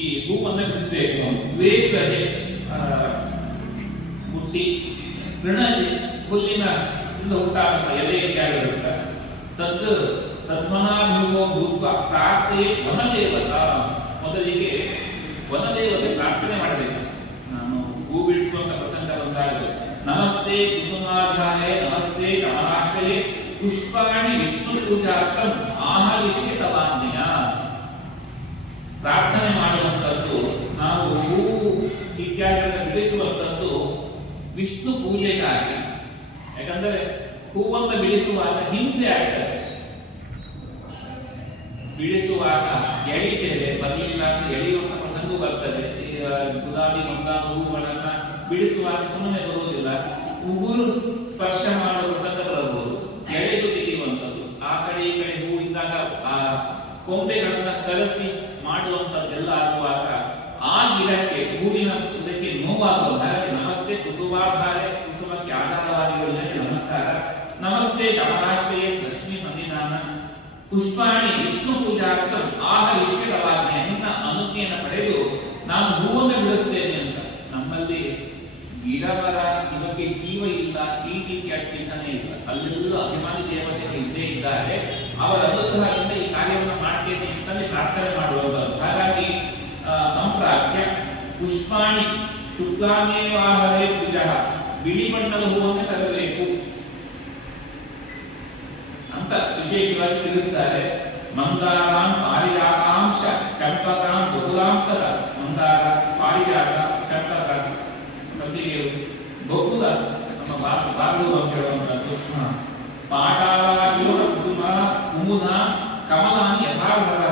ಈ ಹೂವನ್ನು ಬಿಡಿಸಬೇಕು. ವೇಗದೆ ಹುಟ್ಟಿ ಋಣಜೆ ಹುಲ್ಲಿನ ಹುಟ್ಟಾಗ ಎಲೆ ಇತ್ಯಾದಿರುತ್ತೆ. ತದ್ಮನಾಭಿಮೋ ಭೂತ್ವ ಪ್ರಾರ್ಥನೆ ವನದೇವತ. ಮೊದಲಿಗೆ ವನದೇವತೆ ಪ್ರಾರ್ಥನೆ ಮಾಡಬೇಕು. ನಾನು ಹೂ ಬಿಡಿಸುವಂತ ಪ್ರಸಂಗ ಬಂದಾಗ ನಮಸ್ತೆ ಕುಸುಮಾಧಾರೆ ನಮಸ್ತೆ ಕಮಲಾಶ್ರಯೇ ಪುಷ್ಪಾಣಿ ವಿಷ್ಣು ಪೂಜಾರ್ಥಂ ಆಹರಿಕೆ ತವಾನ್ಯ. ಪ್ರಾರ್ಥನೆ ಮಾಡುವಂಥದ್ದು, ನಾವು ಹೂ ಇತ್ಯಾದಿಗಳನ್ನು ಬಿಡಿಸುವಂಥದ್ದು ವಿಷ್ಣು ಪೂಜೆಗಾಗಿ. ಯಾಕಂದರೆ ಹೂವನ್ನು ಬಿಡಿಸುವಾಗ ಹಿಂಸೆ ಆಗ್ತದೆ. ಬಿಡಿಸುವಾಗ ಎಳಿತೇವೆ, ಬರಲಿಲ್ಲ ಅಂತ ಎಳೆಯುವಂಥ ಪ್ರಸಂಗ ಬರ್ತದೆ. ಗುಲಾಬಿ ಮುಂತಾದ ಹೂವುಗಳನ್ನ ಬಿಡಿಸುವಾಗ ಸುಮ್ಮನೆ ಬರುವುದಿಲ್ಲ, ಉಗುರು ಸ್ಪರ್ಶ ಮಾಡುವ ಪ್ರಸಂಗ ಬರಬಹುದು, ಎಳೆದು ತೆಗೆಯುವಂಥದ್ದು. ಆ ಕಡೆ ಈ ಕಡೆ ಹೂ ಇದ್ದಾಗ ಆ ಕೊಂಬೆಗಳನ್ನ ಸರಸಿ ಮಾಡುವಂಥದ್ದೆಲ್ಲ ಆಗುವಾಗ ಆ ಗಿಡಕ್ಕೆ ಹೂವಿನ ಇದಕ್ಕೆ ನೋವಾಗುವಂತ. ನಮಸ್ತೆ ಕುಸುಮಾಧಾರೆ, ಕುಸುಮಕ್ಕೆ ಆಧಾರವಾಗಿರುವುದಕ್ಕೆ ನಮಸ್ಕಾರ. ನಮಸ್ತೆ ಕಮಲಾಶ್ರಯೇ ಲಕ್ಷ್ಮೀ ಸನ್ನಿಧಾನ. ಪುಷ್ಪಾಣಿ ವಿಷ್ಣು ಪೂಜಾರ್ಥ ಆಹ ವಿಶ್ವವಾಜ್ಞೆ, ನಿನ್ನ ಅನುಜ್ಞೆಯನ್ನು ಪಡೆದು ನಾನು ಹೂವನ್ನು ಬಿಡಿಸ್ತೇನೆ ಅಂತ. ನಮ್ಮಲ್ಲಿ ಗಿಡ ಮರ ಇವಕ್ಕೆ ಜೀವ ಇಲ್ಲ, ಈ ರೀತಿಯ ಚಿಂತನೆ ಇಲ್ಲ. ಅಲ್ಲೆಲ್ಲ ಅಭಿಮಾನಿ ದೇವತೆಗಳು ಇದ್ದೇ ಇದ್ದಾರೆ. ಅವರ ಅನುಗ್ರಹದಿಂದ ಈ ಕಾರ್ಯವನ್ನು ಮಾಡ್ತೇನೆ ಅಂತಲೇ ಪ್ರಾರ್ಥನೆ ಮಾಡುವಂಥದ್ದು. ಹಾಗಾಗಿ ಸಂಪ್ರಾಪ್ಯ ಪುಷ್ಪಾಣಿ ಶುಕ್ಲಾನೇವಾಹರೇ ಪೂಜಾ, ಬಿಳಿ ಬಣ್ಣದ ಹೂವನ್ನು ತರಬೇಕು ಅಂತ ವಿಶೇಷವಾಗಿ ತಿಳಿಸುತ್ತಾರೆ. ಮಂದಾರಾಂ ಪಾರಿಜಾತಾಂಶ ಚಂಪಕಾಂ ಬಹುಲಾಂಶದ. ಮಂದಾರ, ಪಾರಿಜಾತ, ಚಂಪಕ ನಮಗೆ ಬಹುಲ ನಮ್ಮ ಬಾಗಿಲು ಅಂತ ಹೇಳುವಂಥದ್ದು. ಪಾಟಾಳ ಶಿವ ಕುಸುಮ ಕುಮುದ ಕಮಲಾನಿ ಯಥಾರ್ಭರ.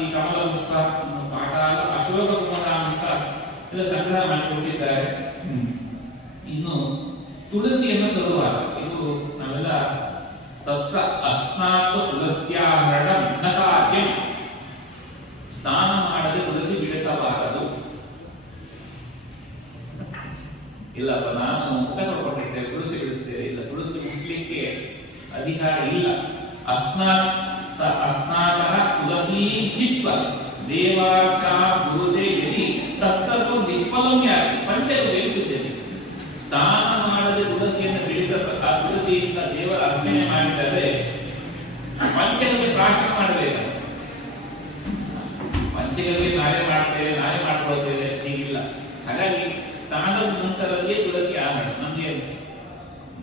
ಈ ಕಮಲ ಪುಷ್ಪ ಪಾಟಾಳ ಅಶೋಕ ಕುಮುದ ಅಂತ ಎಲ್ಲ ಸಂಗ್ರಹ ಮಾಡಿಕೊಟ್ಟಿದ್ದಾರೆ. ಇನ್ನು ತುಳಸಿಯನ್ನು ತರುವಾಗ ಇದು ನಾವೆಲ್ಲ ತತ್ರ ಅಸ್ನಾತು ತುಳಸ್ಯಾಹರಣ ನ ಕಾರ್ಯಂ. ಸ್ನಾನ ಮಾಡದೆ ತುಳಸಿ ಬಿಡಿಸಬಾರದು. ಇಲ್ಲಪ್ಪ ನಾನು ಮುಖ ತೊಳ್ಕೊಂಡಿರ್ತೇವೆ, ತುಳಸಿ ಬಿಡಿಸ್ತೇವೆ, ಇಲ್ಲ ತುಳಸಿ ಮುಟ್ಲಿಕ್ಕೆ ಅಧಿಕಾರ ಇಲ್ಲ. ಅಸ್ನಾತಃ ತುಳಸೀ ಚಿತ್ವ ದೇವಾರ್ಚಾ ಗುರುದೇ ಯದಿ ತಸ್ತತ್ವ ವಿಸ್ಫಲಂ ಯಾತಿ. ಪಂಚೆಯನ್ನು ಬೇಯಿಸುತ್ತೇನೆ. ಸ್ನಾನ ಮಾಡದೆ ತುಳಸಿಯನ್ನು ಆ ತುಳಸಿಯಿಂದ ದೇವರ ಅರ್ಚನೆ ಮಾಡಿದರೆ ಪಂಚೆಗಳಿಗೆ ಪ್ರಾಶನ ಮಾಡಬೇಕು. ಪಂಚೆಗಳಿಗೆ ನಾವೇ ಮಾಡ್ತೇವೆ, ನಾವೇ ಮಾಡ್ಕೊಳ್ತೇವೆ, ಹೀಗಿಲ್ಲ. ಹಾಗಾಗಿ ಸ್ನಾನದ ನಂತರದಲ್ಲಿ ತುಳಸಿ ಆಹಾರ. ನಮಗೆ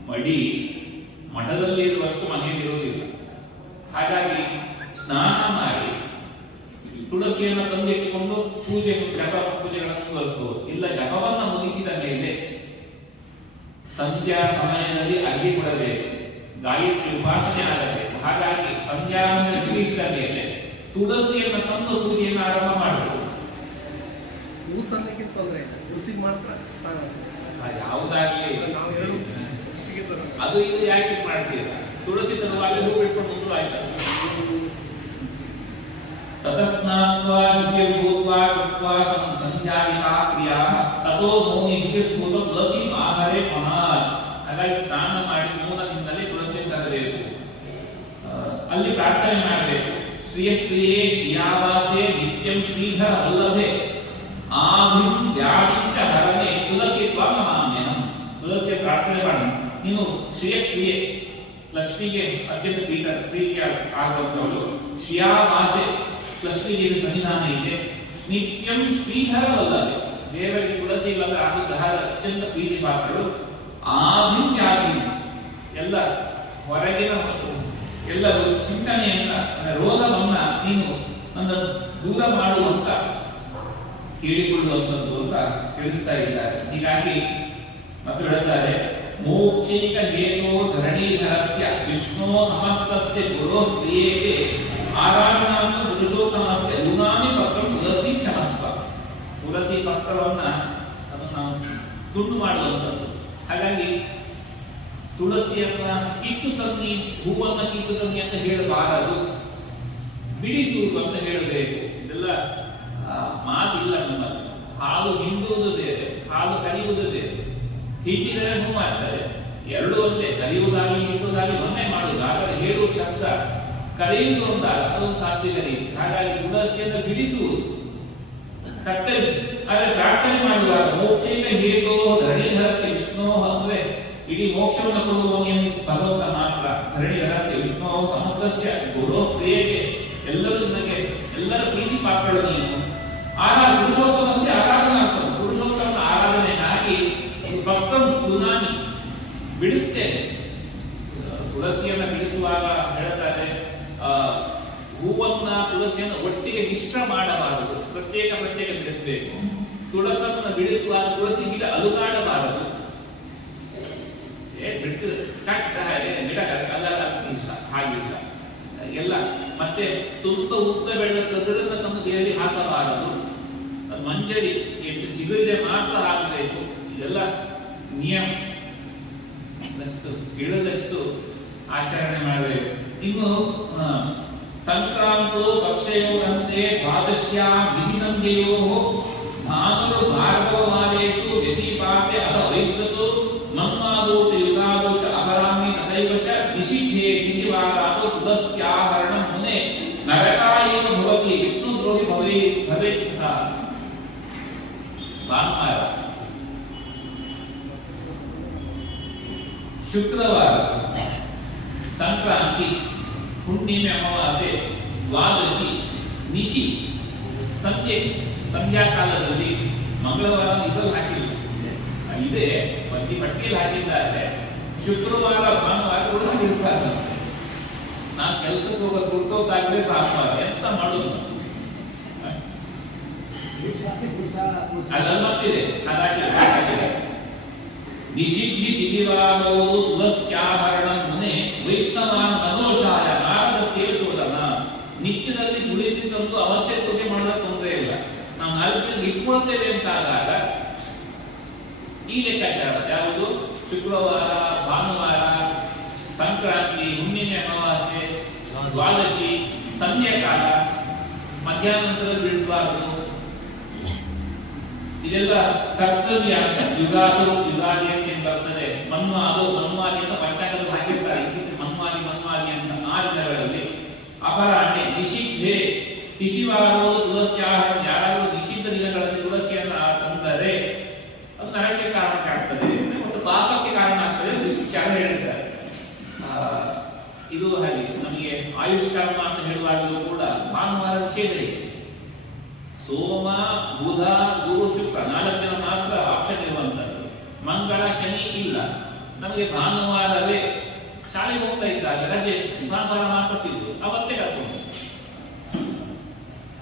ಮಡಿ ಮಠದಲ್ಲಿ ಇರುವಷ್ಟು ಮನೆಯಲ್ಲಿ ಇರುವುದಿಲ್ಲ. ಹಾಗಾಗಿ ಸ್ನಾನ ಮಾಡಿ ತುಳಸಿಯನ್ನು ತಂದಿಟ್ಟುಕೊಂಡು ಪೂಜೆ ಜಪ ಪೂಜೆಗಳನ್ನು ಮುಂದುವರಿಸಬಹುದು. ಇಲ್ಲ, ಜಪವನ್ನು ಮುಗಿಸಿದ ಮೇಲೆ ಸಂಧ್ಯಾ ಸಮಯದಲ್ಲಿ ಅಗ್ನಿ ಕೊಡಬೇಕು, ಗಾಯತ್ರಿ ಉಪಾಸನೆ ಆಗಬೇಕು. ಹಾಗಾಗಿ ಸಂಧ್ಯಾವನ್ನು ಮುಗಿಸಿದ ಮೇಲೆ ತುಳಸಿಯನ್ನು ತಂದು ಪೂಜೆಯನ್ನು ಆರಂಭ ಮಾಡಬೇಕು. ಹೂ ತಂದಕ್ಕಿಂತ ತೊಂದರೆ ಇಲ್ಲ, ತುಳಸಿಗೆ ಮಾತ್ರ ಸ್ನಾನ. ಯಾವುದಾಗಲಿ ನಾವು ಎರಡು ಅದು ಇದು ಯಾಕೆ ಮಾಡ್ತೀರ? ತುಳಸಿ ತರುವಾಗ ಹೂ ಬಿಟ್ಕೊಂಡು ಮುಂದೆ ಆಯ್ತು. ತತಸ್ನಾತ್ವಾ ಶುಚಿರ್ಭೂತ್ವಾ ಕೃತ್ವಾ ಸಂಧ್ಯಾದಿತಾ ಕ್ರಿಯಾ ತಥೋ ಮೌನಿ ಶುಚಿರ್ಭೂತ ತುಳಸಿ ಆಹಾರೇ ಮಹಾತ್. ಹಾಗಾಗಿ ಸ್ನಾನ ಮಾಡಿ ಮೂಲದಿಂದಲೇ ತುಳಸಿ ತರಬೇಕು. ಅಲ್ಲಿ ಪ್ರಾರ್ಥನೆ ಮಾಡಬೇಕು. ಶ್ರೀಯಪ್ರಿಯೇ ಶ್ರೀಯಾವಾಸೆ ನಿತ್ಯಂ ಶ್ರೀಧರ ವಲ್ಲಭೆ ಆದಿಂ ವ್ಯಾಧಿಂಚ ಹರನೆ ತುಳಸಿ ತ್ವ ನಮಾಮ್ಯಹಂ. ತುಳಸಿಯ ಪ್ರಾರ್ಥನೆ ಮಾಡೋಣ. ನೀನು ಶ್ರೀಯಪ್ರಿಯೆ, ಲಕ್ಷ್ಮಿಗೆ ಅತ್ಯಂತ ಪ್ರೀತಿಯ ಆಗುವಂಥವಳು. ಶ್ರೀಯಾವಾಸೆ, ಲಕ್ಷ್ಮಿಗೆ ಸನ್ನಿಧಾನ ಇದೆ. ನಿತ್ಯಂ ಶ್ರೀಧರವಲ್ಲದೆ, ದೇವರಿಗೆ ತುಳಸಿ ಇಲ್ಲದ ಆಗುತ್ತಹಾರ ಅತ್ಯಂತ ಪ್ರೀತಿ ಪಾತ್ರರು. ಆದಿಂ ವ್ಯಾಧಿ, ಎಲ್ಲ ಹೊರಗಿನ ಎಲ್ಲ ಚಿಂತನೆಯನ್ನ, ರೋಗವನ್ನ ನೀನು ನನ್ನ ದೂರ ಮಾಡುವಂತ ಕೇಳಿಕೊಳ್ಳುವಂಥದ್ದು ಅಂತ ತಿಳಿಸ್ತಾ ಇದ್ದಾರೆ. ಹೀಗಾಗಿ ಮತ್ತು ಹೇಳ್ತಾರೆ, ಮೋಕ್ಷೈಕ ಹೇತೋ ಧರಣೀಧರಸ್ಯ ವಿಷ್ಣು ಸಮಸ್ತಸ್ಯ ಗುರೋ ಕ್ರಿಯೇತೆ ಆರಾಧನಾಂತ ಪುರುಷೋತ್ತಮಸ್ಯ ಊನಾಮಿ ಪತ್ರಂ ತುಳಸಿ ಕ್ಷಮಸ್ವ. ತುಳಸಿ ಪತ್ರವನ್ನ ಅದನ್ನು ತುಂಡು ಮಾಡುವಂಥದ್ದು. ಹಾಗಾಗಿ ತುಳಸಿಯನ್ನ ಕಿತ್ತು ತನ್ನಿ, ಹೂವನ್ನ ಕಿತ್ತು ತನ್ನಿ ಅಂತ ಹೇಳಬಾರದು, ಬಿಡಿಸುವುದು ಅಂತ ಹೇಳಬೇಕು. ಇದೆಲ್ಲ ಮಾತಿಲ್ಲ ನಮ್ಮಲ್ಲಿ. ಹಾಲು ಹಿಂಡುವುದು ಬೇರೆ, ಹಾಲು ಕಲಿಯುವುದು ಬೇರೆ. ಹಿಂಡಿದರೆ ಹೂ ಮಾಡ್ತಾರೆ, ಎರಡು ಒಂದೇ. ಕಲಿಯುವುದಾಗಲಿ ಹಿಂಡುವುದಾಗಲಿ ಒಂದೇ ಮಾಡುವುದು. ಆದರೆ ಹೇಳುವ ಶಬ್ದ ಕಲಿಯುವುದು ಒಂದಾಗ ಅದೊಂದು ಸಾತ್ವಿಕ ರೀತಿ. ಹಾಗಾಗಿ ತುಳಸಿಯನ್ನು ಬಿಡಿಸುವುದು ಕತ್ತರಿಸಿ ಆದರೆ ಪ್ರಾರ್ಥನೆ ಮಾಡುವಾಗ ಮೋಕ್ಷೇನ ಹೇತೋ ಧರಣಿಧರಸ್ಯ ವಿಷ್ಣೋ ಅಂದ್ರೆ ಇಡೀ ಮೋಕ್ಷವನ್ನು ಕೊಡುವವನು ಭಗವಂತ ಮಾತ್ರ. ಧರಣಿಧರಸ್ಯ ವಿಷ್ಣೋ ಸಮಸ್ತಸ್ಯ ಗುರೋ ಪ್ರಿಯಕ್ಕೆ ಎಲ್ಲರೂ ನನಗೆ ಎಲ್ಲರ ಪ್ರೀತಿ ಪಾತ್ರಗಳು ನೀನು. ಪುರುಷೋತ್ತಮಸ್ಯ ಆರಾಧನಾರ್ಥಂ ಪುರುಷೋತ್ತಮನ ಆರಾಧನೆಗಾಗಿ ಭಕ್ತಂ ಗುಣಾನಿ ಬಿಡಿಸ್ತೇನೆ. ತುಳಸಿಯನ್ನು ಬಿಡಿಸುವಾಗ ಹೇಳ್ತಾರೆ ಹೂವನ್ನ ತುಳಸಿಯನ್ನು ಒಟ್ಟಿಗೆ ಮಿಶ್ರ ಮಾಡಬಾರದು, ಪ್ರತ್ಯೇಕ ಬಿಡಿಸಬೇಕು. ತುಳಸನ್ನು ಬಿಡಿಸುವಾಗ ತುಳಸಿ ಗಿಡ ಅಲುಗಾಡಬಾರದು. ಬಿಡಿಸಿದ್ರೆ ಗಿಡ ಇಲ್ಲ ಹಾಗಿಲ್ಲ ಎಲ್ಲ. ಮತ್ತೆ ತುಂಬ ಉದ್ದ ಬೆಳೆದ ಕದರನ್ನು ತಮ್ಮ ದೇಹದಲ್ಲಿ ಹಾಕಬಾರದು. ಅದು ಮಂಜರಿ ಎಷ್ಟು ಚಿಗುರಿದೆ ಮಾತ್ರ ಹಾಕಬೇಕು. ಇದೆಲ್ಲ ನಿಯಮ ಗಿಡದಷ್ಟು ಆಚರಣೆ ಮಾಡಬೇಕು. ಇನ್ನು ಸಂಕ್ರಾಂತೋ ಪಕ್ಷಯೋರಂತೆ ದ್ವಾದಶ್ಯಾಂ ವಿಧಿಸಂಧ್ಯಯೋ ಭಾನುರು ಭಾರ್ಗವವಾದೇಶು ವ್ಯತಿಪಾತೆ ಅದ ವೈಕೃತೋ ಮನ್ವಾದೋಚ ಯುಗಾದೋಚ ಅಪರಾಮಿ ತಥೈವ ಚ ನಿಷಿದ್ಧೇ ಕಿಂಚಿವಾರಾತೋ ತುಳಸ್ಯಾಹರಣಂ ಮುನೆ ನರಕಾಯೇವ ಭವತಿ ವಿಷ್ಣುದ್ರೋಹಿ ಭವೇತ್ ಭಾನುವಾರ ಶುಕ್ರವಾರ ಸಂಕ್ರಾಂತಿ ಹುಣ್ಣಿಮೆ ಅಮಾವಾಸ್ಯೆ ದ್ವಾದಶಿ ನಿಶಿ ಸಂಧ್ಯಾಕಾಲದಲ್ಲಿ ಮಂಗಳವಾರ ಇದರಲ್ಲಿ ಹಾಕಿಲ್ಲ ಇದೆ ಪಟ್ಟಿಯಲ್ಲಿ ಹಾಕಿದ್ದಾರೆ. ಶುಕ್ರವಾರ ಭಾನುವಾರ ಉಳಿಸಿ ಬಿಡಿಸ್ತಾರೆ. ನಾನು ಕೆಲಸಕ್ಕೆ ಹೋಗೋದು ಗುಡಿಸೋದಾಗಲೇ ಭಾನುವಾರ ಎಂತ ಮಾಡುದು ಅಲ್ಲಲ್ಲಿದೆ ಅದಾಗಿದೆ. ನಿಷಿದ್ಧಿ ದಿವಿವಾರವು ತುಳಸ್ಯಾಭರಣ ಮುನೆ ವೈಷ್ಣವಾನ ಮನೋಷಾಯ ನಾರದ ತೇಜೋದನ. ನಿತ್ಯದಲ್ಲಿ ದುಡಿದಿದ್ದಂತೂ ಅವತ್ತೇ ಪೂಜೆ ಮಾಡೋದಕ್ಕೆ ತೊಂದರೆ ಇಲ್ಲ. ನಾವು 4 ದಿನ ಇಟ್ಕೊಳ್ತೇವೆ ಅಂತ ಆದಾಗ ಈ ಲೆಕ್ಕಾಚಾರ ಯಾವುದು ಶುಕ್ರವಾರ, ಭಾನುವಾರ, ಸಂಕ್ರಾಂತಿ, ಹುಣ್ಣಿಮೆ ಅಮಾವಾಸ್ಯೆ, ದ್ವಾದಶಿ, ಸಂಧ್ಯಾಕಾಲ, ಮಧ್ಯಾಹ್ನಂತರ ಬಿಡಿಸಬಾರದು. ಇದೆಲ್ಲ ಕರ್ತವ್ಯ. ಯುಗಾದಿ ಅಂತ ಬರ್ತದೆ. ಮನ್ವಾದಿ ಅಂತ ಪಂಚಾಂಗದಲ್ಲಿ ಹಾಕಿರ್ತಾರೆ. ಮನ್ವಾದಿ ಅಂತ 6 ದಿನಗಳಲ್ಲಿ. ಅಪರಾಹ್ನೆ ನಿಷಿದ್ಧೆ ತಿಥಿವಾರವು ತುಳಸ್ಯಾಹರಣ. ಯಾರಾದರೂ ನಿಷಿದ್ಧ ದಿನಗಳಲ್ಲಿ ತುಳಸಿಯನ್ನು ತಂದರೆ ಅದು ನರಕ್ಕೆ ಕಾರಣಕ್ಕೆ ಆಗ್ತದೆ ಮತ್ತು ಪಾಪಕ್ಕೆ ಕಾರಣ ಆಗ್ತದೆ ವಿಚಾರ ಹೇಳಿದ್ದಾರೆ. ಇದು ಹಾಗೆ ನಮಗೆ ಆಯುಷ್ಕರ್ಮ ಅಂತ ಹೇಳುವಾಗಲೂ ಕೂಡ ಭಾನುವಾರ ನಿಷೇಧ ಇದೆ. ಸೋಮ, ಬುಧ, ಗುರು, ಶುಕ್ರ 4 ದಿನ ಮಾತ್ರ ಆಪ್ಷನ್ ಇರುವಂತದ್ದು. ಮಂಗಳ, ಶನಿ ಇಲ್ಲ. ನಮಗೆ ಭಾನುವಾರವೇ ಶಾಲೆಗೆ ಹೋಗ್ತಾ ಇದ್ದಾಗ ರಜೆ ಭಾನುವಾರ ಮಾತ್ರ ಸಿಗುದು. ಅವತ್ತೇ ಕರ್ಕೊಂಡು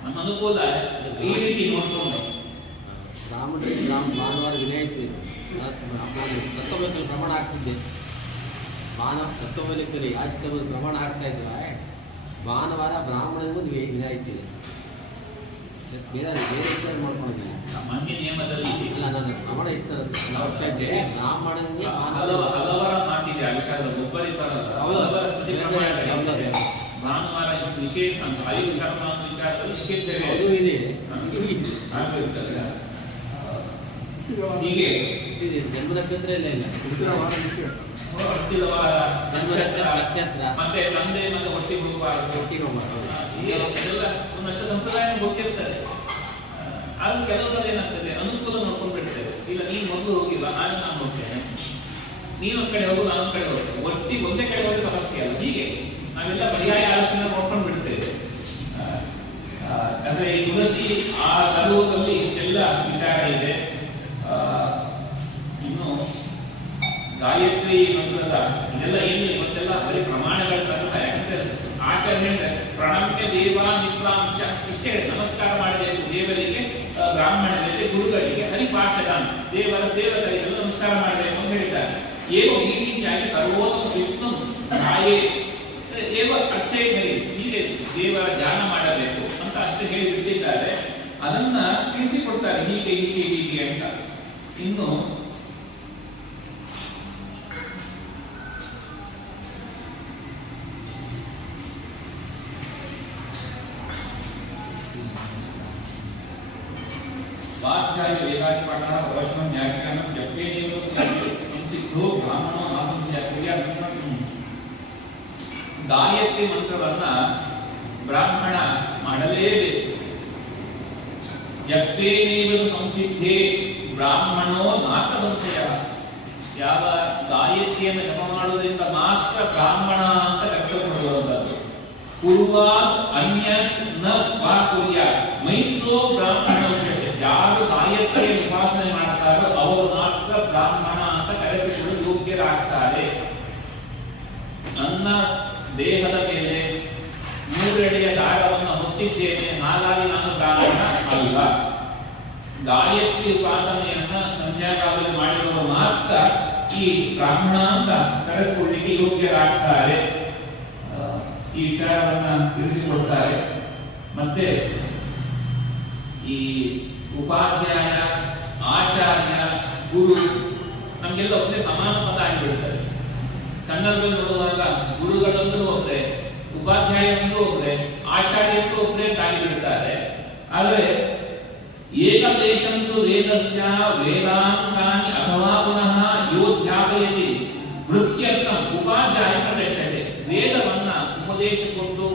ನಮ್ಮ ಅನುಕೂಲ ಈ ರೀತಿ ನೋಡ್ಕೊಂಡು ಭಾನುವಾರ ವಿನಾಯಿತಿ ತತ್ವದಲ್ಲಿ ಪ್ರಮಾಣ ಆಗ್ತಿದ್ದೆ. ತತ್ವದಲ್ಲಿ ಯಾಜಕರಲ್ಲಿ ಪ್ರಮಾಣ ಆಗ್ತಾ ಇದ್ರೆ ಭಾನುವಾರ ಬ್ರಾಹ್ಮಣನಿಗೂ ವಿನಾಯಿತಿ ಇದೆ. ಬೇರೆ ಮಾಡ್ಕೊಂಡಿದ್ದೀನಿ. ಮಂದಿ ನಿಯಮದಲ್ಲಿ ಇಲ್ಲ, ನನ್ನ ಪ್ರಮಾಣ ಇರ್ತದೆ. ಬ್ರಾಹ್ಮಣನಿಗೆ ಹಲವರ ಮಾತಿದೆ. ಭಾನುವಾರ ನಿಷೇಧ ಅಂತ ಆಯುಷ್ಕರ್ಮ ವಿಚಾರದಲ್ಲಿ ನಿಷೇಧವೇ ಅದು ಇದೆ. ಹೀಗೆ ಜನ್ಮ ನಕ್ಷತ್ರ ಇಲ್ಲ ನಕ್ಷತ್ರ ಮತ್ತೆ ತಂದೆ ಮತ್ತೆ ಒಟ್ಟಿಗೆ ಹೋಗಬಾರದು. ಇದೆಲ್ಲ ಒಂದಷ್ಟು ಸಂಪ್ರದಾಯ ಗೊತ್ತಿರ್ತದೆ. ಆದ್ರೆ ಕೆಲವರಲ್ಲಿ ಏನಾಗ್ತದೆ ಅನುಕೂಲ ನೋಡ್ಕೊಂಡು ಬಿಡ್ತೇವೆ. ಇಲ್ಲ ನೀನು ಮೊದಲು ಹೋಗಿಲ್ಲ, ನಾನು ಹೋಗ್ತೇನೆ, ನೀನು ಒಂದು ಕಡೆ ಹೋಗು, ನಾನು ಕಡೆ ಹೋಗ್ತೇನೆ, ಒಟ್ಟಿಗೆ ಒಂದೇ ಕಡೆ ಹೋಗಿ ಸಮಸ್ಯೆ ಅಲ್ಲ. ಹೀಗೆ ನಾವೆಲ್ಲ ಪರ್ಯಾಯ ಆಲೋಚನೆ ನೋಡ್ಕೊಂಡು ಬಿಡ್ತೇವೆ. ಅಂದ್ರೆ ಈ ತುಳಸಿ ಆ ಸರ್ವದಲ್ಲಿ ಇಷ್ಟೆಲ್ಲ ವಿಚಾರ ಇದೆ. ಇನ್ನು ಗಾಯತ್ರಿ ಮಂತ್ರದ ಇದೆಲ್ಲ ಏನು ಇವತ್ತೆಲ್ಲ ಬರೀ ಪ್ರಮಾಣಗಳ ಸಂಗ್ರಹ. ಯಾಕಂದ್ರೆ ಆಚರಣೆ ಅಂದ್ರೆ ಪ್ರಣಮ್ಯ ದೇವ ಮಿತ್ರಾಂಶ ಇಷ್ಟೇ ನಮಸ್ಕಾರ ಮಾಡಬೇಕು ದೇವರಿಗೆ, ಬ್ರಾಹ್ಮಣರಿಗೆ, ಗುರುಗಳಿಗೆ, ಹರಿಪಾಠದಾನ ದೇವರ ಸೇವಕರಿಗೆ ನಮಸ್ಕಾರ ಮಾಡಬೇಕು ಅಂತ ಹೇಳಿದ್ದಾರೆ. ಏವೋ ಈ ರೀತಿಯಾಗಿ ಸರ್ವೋತ್ತಮ ವಿಷ್ಣು ಗಾಯೇ ಏವ ಅಕ್ಷಯ ಹೀಗೆ ದೇವರ ಧ್ಯಾನ ಮಾಡಬೇಕು ಅಂತ ಅಷ್ಟೇ ಹೇಳಿ ಬಿಟ್ಟಿದ್ದಾರೆ. ಅದನ್ನ ತಿಳಿಸಿಕೊಡ್ತಾರೆ ಹೀಗೆ ಹೀಗೆ ಹೀಗೆ ಅಂತ. ಇನ್ನು स्वाध्याय वेदादि पाठः प्रवचनं व्याख्यानं जपेनेव संसिद्धो ब्राह्मणो आत्मस्य क्रिया ಗಾಯತ್ರಿ ಮಂತ್ರವನ್ನ ಬ್ರಾಹ್ಮಣ ಮಾಡಲೇಬೇಕು. ಜಪ್ಪೇನೇವ ಸಂಸಿದ್ಧೇ ಬ್ರಾಹ್ಮಣೋ ನಾಥ ಸಂಶಯ. ಯಾವ ಗಾಯತ್ರಿಯನ್ನು ಜಪ ಮಾಡುವುದರಿಂದ ಮಾತ್ರ ಬ್ರಾಹ್ಮಣ ಅಂತ ವ್ಯಕ್ತಪಡುವಂಥದ್ದು. ಪೂರ್ವಾದ್ ಅನ್ಯ ನ ಸ್ವಾಕುರ್ಯ ಮೈತ್ರೋ ಬ್ರಾಹ್ಮಣ. ಯಾರು ಗಾಯತ್ರಿಯ ಉಪಾಸನೆ ಮಾಡ್ತಾರೋ ಅವರು ಮಾತ್ರ ಬ್ರಾಹ್ಮಣ ಅಂತ ಕರೆಸಿಕೊಳ್ಳಲು ಯೋಗ್ಯರಾಗ್ತಾರೆ. ನನ್ನ ದೇಹದ ಮೇಲೆ 3 ಎಳೆಯ ದಾರವನ್ನು ಹೊತ್ತಿದ್ದೇನೆ, ಹಾಗಾಗಿ ನಾನು ಬ್ರಾಹ್ಮಣ ಅಲ್ಲ. ಗಾಯತ್ರಿ ಉಪಾಸನೆಯನ್ನ ಸಂಧ್ಯಾಕಾಲದಲ್ಲಿ ಮಾಡಿದವರು ಮಾತ್ರ ಈ ಬ್ರಾಹ್ಮಣ ಅಂತ ಕರೆಸಿಕೊಳ್ಳಿಕ್ಕೆ ಯೋಗ್ಯರಾಗ್ತಾರೆ. ಈ ವಿಚಾರವನ್ನ ತಿಳಿಸಿಕೊಡ್ತಾರೆ. ಮತ್ತೆ ಈ ಉಪಾಧ್ಯಾಯ, ಆಚಾರ್ಯ, ಗುರು ನಮಗೆಲ್ಲ ಒಬ್ಬರೇ ಸಮಾನ ಪದ ಆಗಿಬಿಡ್ತಾರೆ. ಕನ್ನಡದಲ್ಲಿ ನೋಡುವಾಗ ಗುರುಗಳಂದ್ರೂ ಒಬ್ಬರೇ, ಉಪಾಧ್ಯಾಯ ಅಂದ್ರೂ ಒಬ್ಬರೇ, ಆಚಾರ್ಯ ಅಂದ್ರೂ ಒಬ್ಬರೇ ಆಗಿಬಿಡ್ತಾರೆ. ಆದರೆ ಏಕದೇಶಂತು ವೇದಸ್ಯ ವೇದಾಂತಾನಿ ಅಥವಾ ಪುನಃ ಯೋಧ್ಯಾಪಯತಿ ವೃತ್ಯರ್ಥಂ ಉಪಾಧ್ಯಾಯ ಪ್ರದಕ್ಷತೆ. ವೇದವನ್ನ ಉಪದೇಶ ಕೊಟ್ಟು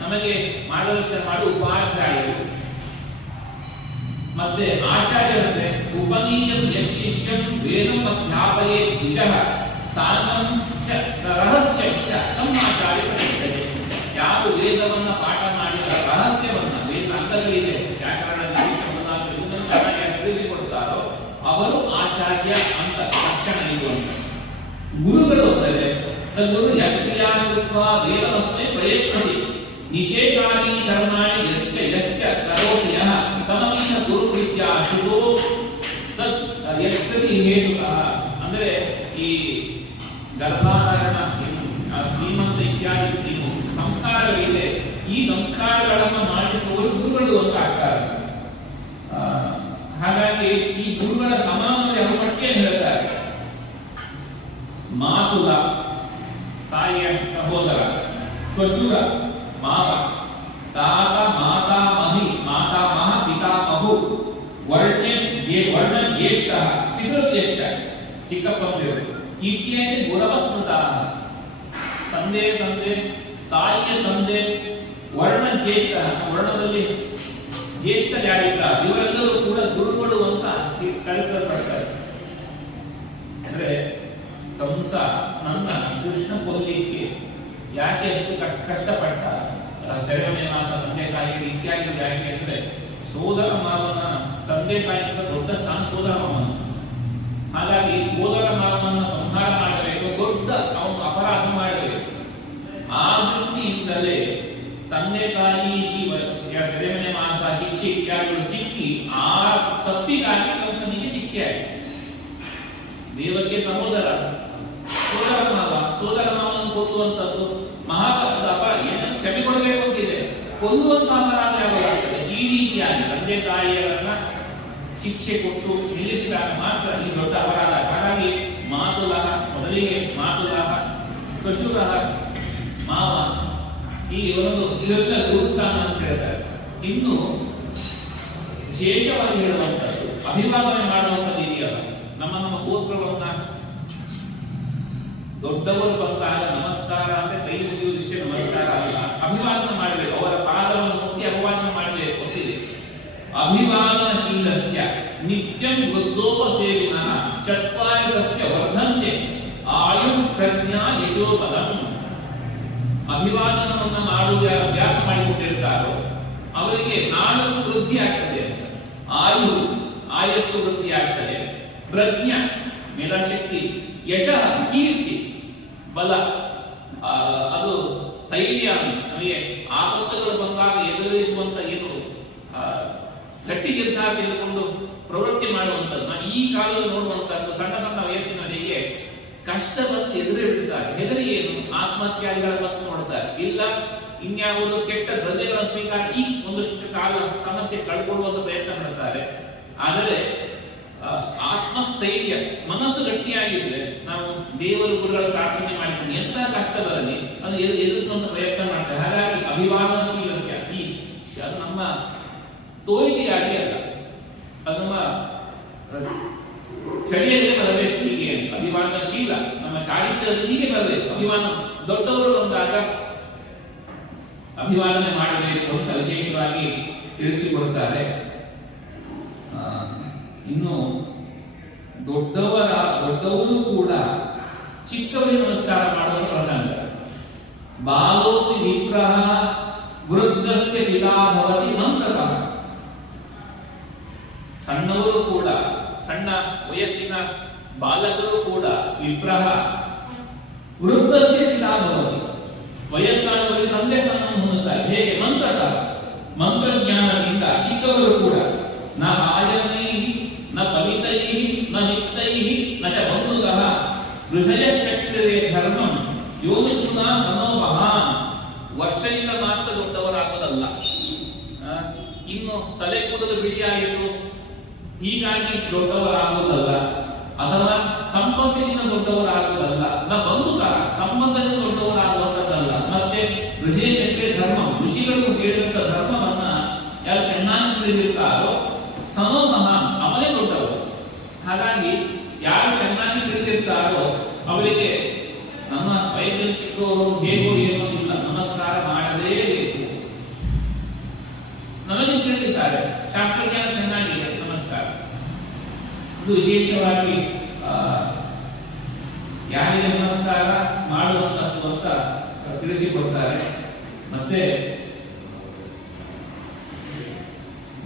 ನಮಗೆ ಮಾರ್ಗದರ್ಶನ ಮಾಡಿ ಉಪಾಧ್ಯಾಯರು. ಮತ್ತೆ ಆಚಾರ್ಯರಂದ್ರೆ ಉಪನೀಯಂ ಯಶಿಷ್ಯಂ ವೇದಂ ಅಧ್ಯಾಪಯೇ ದ್ವಿಜಃ ಸಾಮಂ ಚ ರಹಸ್ಯಂ ಚ ತಮ್ಮಾಚಾರ್ಯ ಪ್ರದಕ್ಷತೆ. ಯಾರು ವೇದವನ್ನ ಪಾಠ ಮಾಡಿ ರಹಸ್ಯವನ್ನ ವೇದ ಅಂತರ್ಗತ ವ್ಯಾಕರಣ ಚೆನ್ನಾಗಿ ತಿಳಿಸಿಕೊಡ್ತಾರೋ ಅವರು ಆಚಾರ್ಯ ಅಂತ ಲಕ್ಷಣ ಇರುವಂತ. ಗುರುಗಳು ಅಂದರೆ ಸದ್ಗುರು ಯಜ್ಞಾನೃತ್ವ ವೇದಮಸ್ಮೈ ಪ್ರಯಚ್ಛತಿ ನಿಷೇಧಾನಿ ಧರ್ಮಾಣಿ ಯಸ್ಯ ಯಸ್ಯ ಕರೋತಿ ಯಃ ತಮೀಹ ಗುರು ವಿದ್ಯಾ ಶುಭೋ ತತ್ ಯಸ್ಯತಿ ಹೇತುಃ. ಅಂದರೆ ಈ ಗರ್ಭಾಧಾರಣ, ಶ್ರೀಮಂತ ಇತ್ಯಾದಿ ಸಂಸ್ಕಾರಗಳಿದೆ. ಈ ಸಂಸ್ಕಾರಗಳನ್ನು ಮಾಡಿಸುವವರು ಗುರುಗಳು ಅಂತ ಆಗ್ತಾರೆ. ಹಾಗಾಗಿ ಈ ಗುರುಗಳ ಸಮಾನತೆ ಅವರು ಪಟ್ಟಿಯನ್ನು ಹೇಳ್ತಾರೆ. ಮಾತುಲ ತಾಯಿಯ ಸಹೋದರ, ಶ್ವಶುರ ಮಾವ, ತಾತ ಮಾತಾಮಹಿ ಮಾತಾಮಹ ಪಿತಾಮಹು, ವರ್ಣ ಜ್ಯೇಷ್ಠ ಪಿತೃಜ್ಯೇಷ್ಠ ಚಿಕ್ಕಪ್ಪಂದಿರು ಇತ್ಯಾದಿ ಗುರವಸ್ಮೃತ. ತಂದೆ ತಾಯಿಯ ತಂದೆ, ವರ್ಣ ಜ್ಯೇಷ್ಠ ವರ್ಣದಲ್ಲಿ ಜ್ಯೇಷ್ಠ ಯಾರಿದ್ದಾರೆ ಇವರೆಲ್ಲರೂ ಕೂಡ ಗುರುಗಳು ಅಂತ ಕರೆಸಲ್ಪಡ್ತಾರೆ. ಅಂದ್ರೆ ಕಂಸ ನನ್ನ ಕೃಷ್ಣ ಕೊಲ್ಲಿಕ್ಕೆ ಯಾಕೆ ಅಷ್ಟು ಕಷ್ಟಪಟ್ಟ, ಸೆರೆಮನೆ ಮಾಸ ತಂದೆ ತಾಯಿಗೆ ಇತ್ಯಾದಿ ಯಾಕೆ ಅಂದ್ರೆ ಸೋದರ ಮಾವನ ತಂದೆ ತಾಯಿಗಿಂತ ದೊಡ್ಡ ಸ್ಥಾನ ಸೋದರ ಮಾವನ. ಹಾಗಾಗಿ ಸೋದರ ಮಾವನನ್ನ ಸಂಹಾರ ಮಾಡಬೇಕು, ದೊಡ್ಡ ಅವನು ಅಪರಾಧ ಮಾಡಬೇಕು. ಆ ದೃಷ್ಟಿಯಿಂದಲೇ ತಂದೆ ತಾಯಿ ಈ ಸೆರೆಮನೆ ಮಾಸ ಶಿಕ್ಷೆ ಇತ್ಯಾದಿಗಳು ಸಿಕ್ಕಿ ಆ ತಪ್ಪಿಗಾಗಿ ಕಂಸನಿಗೆ ಶಿಕ್ಷೆ ಆಯಿತು. ದೇವಕ್ಕೆ ಸಹೋದರ ಸೋದರ ಮಾವನನ್ನು ಕೊಲ್ಲುವಂಥದ್ದು ಮಹಾಪಾಪ, ಏನನ್ನು ಕ್ಷಮೆ ಕೊಡಬೇಕು ಅಂತಿದೆ, ಕೊಲ್ಲುವಂತ ಅಪರಾಧ ಯಾವಾಗ್ತದೆ. ಈ ರೀತಿಯಾಗಿ ತಂದೆ ತಾಯಿಯರನ್ನ ಶಿಕ್ಷೆ ಕೊಟ್ಟು ನಿಲ್ಲಿಸಿದಾಗ ಮಾತ್ರ ಈ ದೊಡ್ಡ ಅಪರಾಧ. ಹಾಗಾಗಿ ಮಾತುಲಹ ಮೊದಲಿಗೆ ಮಾತುಲಹ, ಶ್ವಶುರ, ಮಾವ, ಈ ಇದೆಲ್ಲ ಗುರುಸ್ಥಾನ ಅಂತ ಹೇಳ್ತಾರೆ. ಇನ್ನು ವಿಶೇಷವಾಗಿ ಹೇಳುವಂಥದ್ದು ಅಭಿವಾದನೆ ಮಾಡುವಂಥದ್ದು ಇದೆಯಲ್ಲ, ನಮ್ಮ ಗೋತ್ರವನ್ನ ದೊಡ್ಡವರು ಬಂದಾಗ ನಮಸ್ಕಾರ ಅಂದ್ರೆ ಕೈ ಮುಗಿಯುವುದಿಷ್ಟೇ ನಮಸ್ಕಾರ ಅಲ್ಲ, ಅಭಿವಾದನೆ ಮಾಡಬೇಕು. ಅವರ ಪಾದವನ್ನು ಮುಟ್ಟಿ ಅಭಿವಾದನೆ ಮಾಡಬೇಕು ಅಂತಿದೆ. ಅಭಿವಾದನಶೀಲಸ್ಯ ನಿತ್ಯಂ ವೃದ್ಧೋಪಸೇವಿನಃ ಚತ್ವಾರಸ್ಯ ವರ್ಧಂತೆ ಆಯು ಪ್ರಜ್ಞಾ ಯಶೋಪದಂ. ಅಭಿವಾದನವನ್ನು ಮಾಡುವ ಅಭ್ಯಾಸ ಮಾಡಿಕೊಂಡಿರ್ತಾರೋ ಅವರಿಗೆ ನಾಳು ವೃದ್ಧಿ ಆಗ್ತದೆ, ಆಯಸ್ಸು ವೃದ್ಧಿ ಆಗ್ತದೆ, ಪ್ರಜ್ಞಾ ಮೇಧಾಶಕ್ತಿ, ಯಶಃ ಕೀರ್ತಿ, ಬಲ, ಅದು ಸ್ಥೈರ್ಯ, ನಮಗೆ ಆಪತ್ತುಗಳು ಬಂದಾಗ ಎದುರಿಸುವಂತ ಏನು ಗಟ್ಟಿ ನಿರ್ಧಾರ ತೆಗೆದುಕೊಂಡು ಪ್ರವೃತ್ತಿ ಮಾಡುವಂಥದ್ದು. ಈ ಕಾಲದಲ್ಲಿ ನೋಡುವಂಥದ್ದು ಸಣ್ಣ ಸಣ್ಣ ವಯಸ್ಸಿನವರಿಗೆ ಕಷ್ಟ ಬಂದು ಎದುರೇ ಬಿಡ್ತಾರೆ. ಹೆದರಿ ಏನು ಆತ್ಮಹತ್ಯಾದಿಗಳ ಬಂದು ನೋಡ್ತಾರೆ, ಇಲ್ಲ ಇನ್ಯಾವುದು ಕೆಟ್ಟ ದ್ರವ್ಯಗಳ ಸ್ವೀಕಾರ, ಈ ಒಂದಷ್ಟು ಕಾಲ ಸಮಸ್ಯೆ ಕಳ್ಕೊಳ್ಳುವಂತ ಪ್ರಯತ್ನ ಮಾಡ್ತಾರೆ. ಆದರೆ ಆತ್ಮಸ್ಥೈರ್ಯ, ಮನಸ್ಸು ಗಟ್ಟಿಯಾಗಿದ್ರೆ ನಾವು ದೇವರು ಗುರುಗಳ ಪ್ರಾರ್ಥನೆ ಮಾಡ್ತೀವಿ, ಎಂತ ಕಷ್ಟ ಬರಲಿ ಅದು ಎದುರಿಸುವಂತ ಪ್ರಯತ್ನ ಮಾಡ್ತಾರೆ. ಹಾಗಾಗಿ ಅಭಿವಾದನಶೀಲಸ್ಯ ಅದು ನಮ್ಮ ತೋರಿಕೆಯಾಗಿ ಅಲ್ಲ, ಅದು ನಮ್ಮ ಚಳಿಯಲ್ಲಿ ಬರಬೇಕು. ಹೀಗೆ ಅಭಿವಾದನಶೀಲ ನಮ್ಮ ಚಾರಿತ್ರ್ಯದಲ್ಲಿ ಹೀಗೆ ಬರಬೇಕು. ಅಭಿಮಾನ ದೊಡ್ಡವರು ಬಂದಾಗ ಅಭಿವಾದನೆ ಮಾಡಬೇಕು ಅಂತ ವಿಶೇಷವಾಗಿ ತಿಳಿಸಿಕೊಡುತ್ತಾರೆ. ಇನ್ನು ದೊಡ್ಡವರು ಕೂಡ ಚಿಕ್ಕವರಿಗೆ ನಮಸ್ಕಾರ ಮಾಡುವ ಪ್ರಸಂಗ. ಬಾಲೋಪಿ ವಿಪ್ರಹ ವೃದ್ಧಸ್ಯ ಪಿತಾ ಭವತಿ ಮಂತ್ರತಃ. ಸಣ್ಣವರು ಕೂಡ, ಸಣ್ಣ ವಯಸ್ಸಿನ ಬಾಲಕರು ಕೂಡ ವಿಪ್ರಹ ವೃದ್ಧಸ್ಯ ಪಿತಾ ಭವತಿ, ವಯಸ್ಸಾದವರಿಗೆ ತಂದೆ ಸ್ಥಾನವನ್ನು ಹೊಂದುತ್ತಾರೆ. ಹೇಗೆ? ಮಂತ್ರತಃ, ಮಂತ್ರಜ್ಞಾನದಿಂದ ಚಿಕ್ಕವರು ಕೂಡ ನ ಆಯನೈ ನ ಫಲಿತೈ ನ ಮಿತ್ತೈ ನ ಚ ಬಂಧುತಃ ಋಷಯಚಕ್ರೇ ಧರ್ಮಂ ಯೋಗಿಸುನ ಸಮೋಮಹಾನ್. ವರ್ಷದಿಂದ ಮಾತ್ರ ದೊಡ್ಡವರಾಗುವುದಲ್ಲ, ಇನ್ನು ತಲೆ ಕೂದಲು ಬಿಳಿಯಾಯಿತು ಹೀಗಾಗಿ ದೊಡ್ಡವರಾಗುವುದಲ್ಲ, ಅಥವಾ ಸಂಪತ್ತಿನಿಂದ ದೊಡ್ಡವರಾಗುವುದಲ್ಲ, ನ ಬಂಧುತಃ ಸಂಬಂಧದಿಂದ ದೊಡ್ಡವರಾಗುವಂಥದ್ದಲ್ಲ. ಮತ್ತೆ ಋಷಯಚಕ್ರೇ ಧರ್ಮ, ಋಷಿಗಳು ಹೇಳಿದಂಥ ಧರ್ಮವನ್ನ ಯಾರು ಚೆನ್ನಾಗಿ ತಿಳಿದಿರ್ತಾರೋ ಸಮೋ ಮಹಾನ್, ಅವನೇ ದೊಡ್ಡವರು. ಹಾಗಾಗಿ ಯಾರು ಚೆನ್ನಾಗಿ ತಿಳಿದಿರ್ತಾರೋ ಅವರಿಗೆ ನಮ್ಮ ವಯಸ್ಸಲ್ಲಿ ಚಿಕ್ಕವರು ಹೇಗೋ ಏನೋ ಇಲ್ಲ, ನಮಸ್ಕಾರ ಮಾಡಲೇಬೇಕು. ನಮಗೆ ತಿಳಿದಿದ್ದಾರೆ, ಶಾಸ್ತ್ರಜ್ಞಾನ ಚೆನ್ನಾಗಿದೆ, ನಮಸ್ಕಾರ. ಇದು ವಿಶೇಷವಾಗಿ ಯಾರಿಗೆ ನಮಸ್ಕಾರ ಮಾಡುವಂಥದ್ದು ಅಂತ ತಿಳಿಸಿಕೊಡ್ತಾರೆ. ಮತ್ತೆ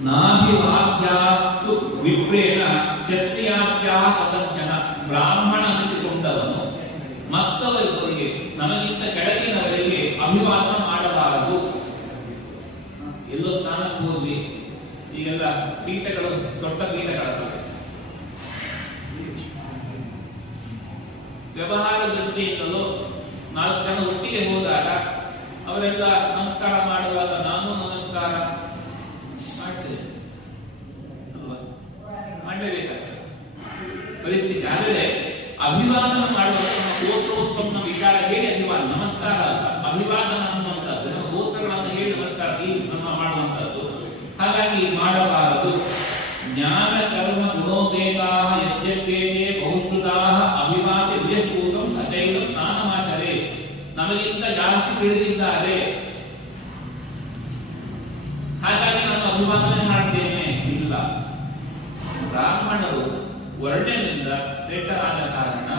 ನಾಭಿವಾದ್ಯಾಸ್ತು ವಿಪ್ರೇಣ ಕ್ಷತ್ರಿಯಾಭ್ಯಾ ಪತಂಚನ. ಬ್ರಾಹ್ಮಣ ಅನಿಸಿಕೊಂಡವನು ಮತ್ತವರಿಗೆ, ನಮಗಿಂತ ಕೆಳಗಿನವರಿಗೆ ಅಭಿವಾದನ ಮಾಡಬಾರದು. ಎಲ್ಲೋ ಸ್ನಾನಕ್ಕೆ ಹೋದ್ವಿ, ಈಗೆಲ್ಲ ಪೀಠಗಳು ದೊಡ್ಡ ಪೀಠಗಳಲ್ಲ, ವ್ಯವಹಾರ ದೃಷ್ಟಿಯಿಂದಲೂ 4 ಜನ ಒಟ್ಟಿಗೆ ಹೋದಾಗ ಅವರೆಲ್ಲ ನಮಸ್ಕಾರ ಮಾಡುವಾಗ ನಾನು ನಮಸ್ಕಾರ ಮಾಡ್ತೇವೆ ಅಲ್ವಾ? ಮಾಡಲೇಬೇಕಾಗ್ತದೆ ಪರಿಸ್ಥಿತಿ. ಆದರೆ ಅಭಿವಾದನ ಮಾಡುವಾಗ ನಮ್ಮ ಗೋತ್ರೋತ್ಪನ್ನ ವಿಚಾರ ಹೇಳಿ ಅಭಿವಾದನ, ನಮಸ್ಕಾರ ಅಲ್ಲ, ಅಭಿವಾದನ ಅನ್ನುವಂಥದ್ದು ನಮ್ಮ ಗೋತ್ರಗಳನ್ನು ಹೇಳಿ ನಮಸ್ಕಾರ ನಮ್ಮ ಮಾಡುವಂಥದ್ದು. ಹಾಗಾಗಿ ಮಾಡಬಾರದು. ಜ್ಞಾನ ಕರ್ಮ ಗುಣೋಪೇತಾ ಯಜ್ಞಪೇತೆ ಬಹುಶ್ರುತಾ ಅಭಿವಾದಿ ವಿಯಶೂತಂ ಸಚೈವ ಸ್ನಾನಮಾಚರೆ. ನಮಗಿಂತ ಜಾಸ್ತಿ ತಿಳಿದಿದ್ದಾರೆ, ಹಾಗಾಗಿ ನಾನು ಅಭಿವಾದನೆ ಮಾಡ್ತೇನೆ ಇಲ್ಲ. ಬ್ರಾಹ್ಮಣರು ವರ್ಣದಿಂದ ಶ್ರೇಷ್ಠರಾದ ಕಾರಣ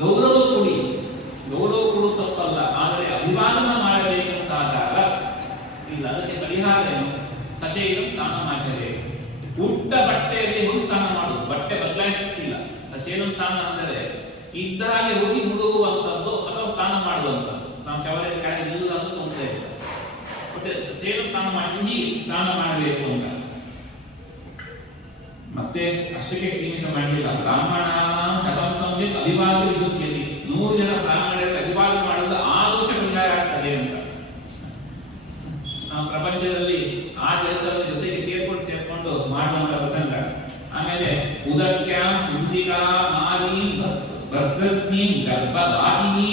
ಗೌರವ ಕೊಡಿ, ಗೌರವ ಕೊಡು ತಪ್ಪಲ್ಲ, ಆದರೆ ಅಭಿವಾದನ ಮಾಡಬೇಕಂತಾದಾಗ ಇಲ್ಲ. ಅದಕ್ಕೆ ಪರಿಹಾರ ಏನು? ಸಚೈವ ಸ್ನಾನಮಾಚರೆ. ಉಟ್ಟ ಬಟ್ಟೆಯಲ್ಲಿ ಹೋಗಿ ಸ್ನಾನ ಮಾಡುದು, ಬಟ್ಟೆ ಬದಲಾಯಿಸುತ್ತಿಲ್ಲ. ಸಚೈವ ಸ್ನಾನ ಅಂದರೆ ಇದ್ದ ಹಾಗೆ ಹೋಗಿ ಮುಳುಗುವಂಥದ್ದು ಅಥವಾ ಸ್ನಾನ ಮಾಡುವಂಥದ್ದು. ನಾವು ಶವರ ಕೆಳಗೆ ನಿಲ್ಲುವುದಂತ ತೊಂದರೆ ಇಲ್ಲ, ಮತ್ತೆ ಸಚೈವ ಸ್ನಾನ ಮಾಡಿ ಸ್ನಾನ ಮಾಡಬೇಕು ಅಂತ. ಮತ್ತೆ ಅಷ್ಟಕ್ಕೆ ಸೀಮಿತ ಮಾಡಲಿಲ್ಲ. ಬ್ರಾಹ್ಮಣ ಶತಂ ಸಮ್ಯಕ್ ಅಭಿವಾದ ವಿಶುದ್ಧತೆ. 100 ಜನ ಬ್ರಾಹ್ಮಣರಿಗೆ ಅಭಿವಾದ ಮಾಡುವುದು 6 ವರ್ಷ ಪರಿಹಾರ ಆಗ್ತದೆ ಅಂತ. ನಾವು ಪ್ರಪಂಚದಲ್ಲಿ ಆ ಕೆಲಸದ ಜೊತೆಗೆ ಸೇರ್ಕೊಂಡು ಮಾಡುವಂತ ಪ್ರಸಂಗ. ಆಮೇಲೆ ಉದಕ್ಯಾಂ ಶುದ್ಧಿಕಾ ಮಾಲಿ ಭದ್ರಗ್ನಿ ಗರ್ಭದಾಟಿನಿ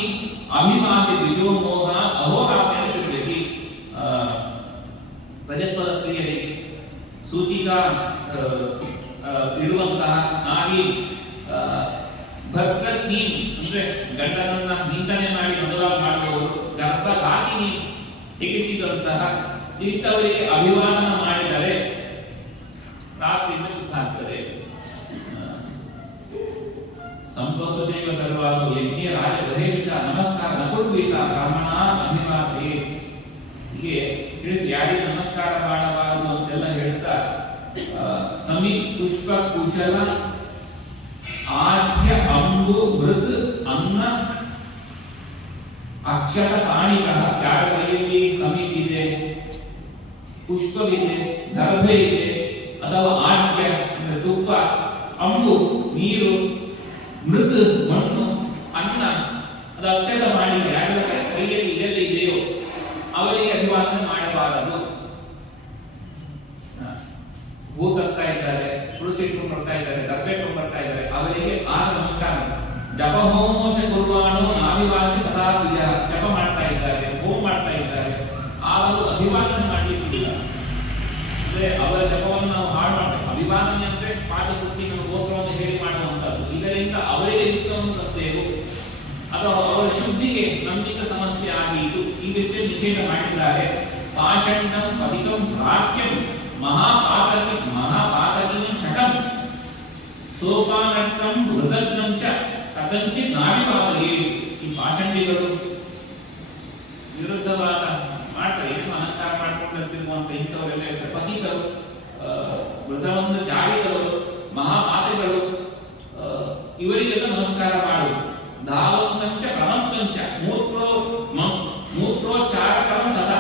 ಅಭಿಮಾನಿ ವಿಜೋ ಮೋಹ ಅಹೋರಾತ್ರೇಣ ಶುದ್ಧಿ. ಪ್ರಜಸ್ಪದ ಸ್ತ್ರೀಯರಿಗೆ ಸೂಚಿಕಾ ಇರುವಂತಹ ನಾಗಿ ಭದ್ರಗ್ನಿ ಅಂದ್ರೆ ಗಂಡನನ್ನ ನಿಂದನೆ ಮಾಡಿ ಮೊದಲಾಗಿ ಮಾಡುವವರು, ಗರ್ಭದಾಟಿನಿ ತೆಗೆಸಿದಂತಹ ಇಂಥವರಿಗೆ ಅಭಿವಾದನ ಮಾಡಿದರೆ ರಾತ್ರಿಯಿಂದ ಶುದ್ಧ ಆಗ್ತದೆ. ಸಂಪಸ್ಸುದೇವ ಸರ್ವಾದ ಯಜ್ಞ ರಾಜ ಗೃಹೇತ ನಮಸ್ಕಾರ ನಕುರ್ವೀತ ಬ್ರಾಹ್ಮಣ ಅಭಿವಾದಿ. ಹೀಗೆ ತಿಳಿಸಿ ಯಾರಿಗೆ ನಮಸ್ಕಾರ ಮಾಡಬಾರದು ಅಂತೆಲ್ಲ ಹೇಳ್ತಾ ಸಮಿ ಪುಷ್ಪ ಕುಶಲ ಆದ್ಯ ಅಂಬು ಮೃತ್ ಅನ್ನ ಅಕ್ಷರ ಪ್ರಾಣಿಕ. ಯಾರ ಕೈಯಲ್ಲಿ ಸಮೀಪ ಇದೆ, ಪುಷ್ಪವಿದೆ, ದರ್ಭೆ ಇದೆ, ಅಥವಾ ಆಜ್ಯ ಅಂದ್ರೆ ತುಪ್ಪ, ಅಂಬು ನೀರು, ಮೃತ್ ಮಣ್ಣು, ಅನ್ನ ಅದು ಅಕ್ಷರ ಪ್ರಾಣಿಕ ಯಾರ ಕೈಯಲ್ಲಿ ಎಲ್ಲಿ ಇದೆಯೋ ಅವರಿಗೆ ಅಭಿವಾದನೆ ಮಾಡಬಾರದು. ಹೂ ತರ್ತಾ ಇದ್ದಾರೆ, ತುಳಸಿ ಇಟ್ಕೊಂಡು ಬರ್ತಾ ಇದ್ದಾರೆ, ದರ್ಭೆ ಇಟ್ಕೊಂಡು ಬರ್ತಾ ಇದ್ದಾರೆ, ಅವರಿಗೆ ಆ ನಮಸ್ಕಾರ. ಜಪ ಹೋಮ ಕುರ್ಬಾಣೋ ನಾಭಿವಾದ್ಯ ಸದಾ ಪ್ರಿಯ. ಜಪ ಮಾಡ್ತಾ ಇದ್ದಾರೆ, ಹೋಮ ಮಾಡ್ತಾ ಇದ್ದಾರೆ, ಆ ಒಂದು ಅಭಿವಾದನೆ ಮಾಡಲಿಕ್ಕಿಲ್ಲ. ಅಂದ್ರೆ ಅವರ ಜಪವನ್ನು ನಾವು ಹಾಳು ಮಾಡ್ತೇವೆ. ಅಭಿವಾದನೆ ಅಂದ್ರೆ ಪಾದ ಸುತ್ತಿ ನಮ್ಮ ಗೋತ್ರವನ್ನು ಹೇಳಿ ಮಾಡುವಂತದ್ದು. ಇದರಿಂದ ಅವರಿಗೆ ಯುಕ್ತವಂತದ್ದೇವು ಅಥವಾ ಅವರ ಶುದ್ಧಿಗೆ ನಮ್ಮಿಂದ ಸಮಸ್ಯೆ ಆದೀತು, ಈ ರೀತಿ ನಿಷೇಧ ಮಾಡಿದ್ದಾರೆ. ಪಾಷಂಡಂ ಪವಿತ್ರಂ ಪ್ರಾಪ್ಯಂ ಮಹಾಪಾತಕಿ ಶಟಂ ಕಥಂಚಿತ್ ನಾಭಿವಾದಲಿ ಈ ಪಾಷಂಡಿಗಳು ವಿರುದ್ಧವಾದ ಮಾಡ್ತಾರೆ, ಏನು ಅಲಂಕಾರ ಮಾಡ್ಕೊಂಡಿರ್ತಿರುವಂತ ಇಂಥವರೆಲ್ಲ ಇರ್ತಾರೆ. ಪತಿತರು, ಮೃತವಂತ ಜಾಡಿಗಳು, ಮಹಾಮಾತೆಗಳು, ಇವರಿಗೆಲ್ಲ ನಮಸ್ಕಾರ ಮಾಡು. ಧಾವಂತಂಚ ಪ್ರಮಂತಂಚ ಮೂತ್ರೋಚ್ಚಾರಕರಂ ತಥಾ,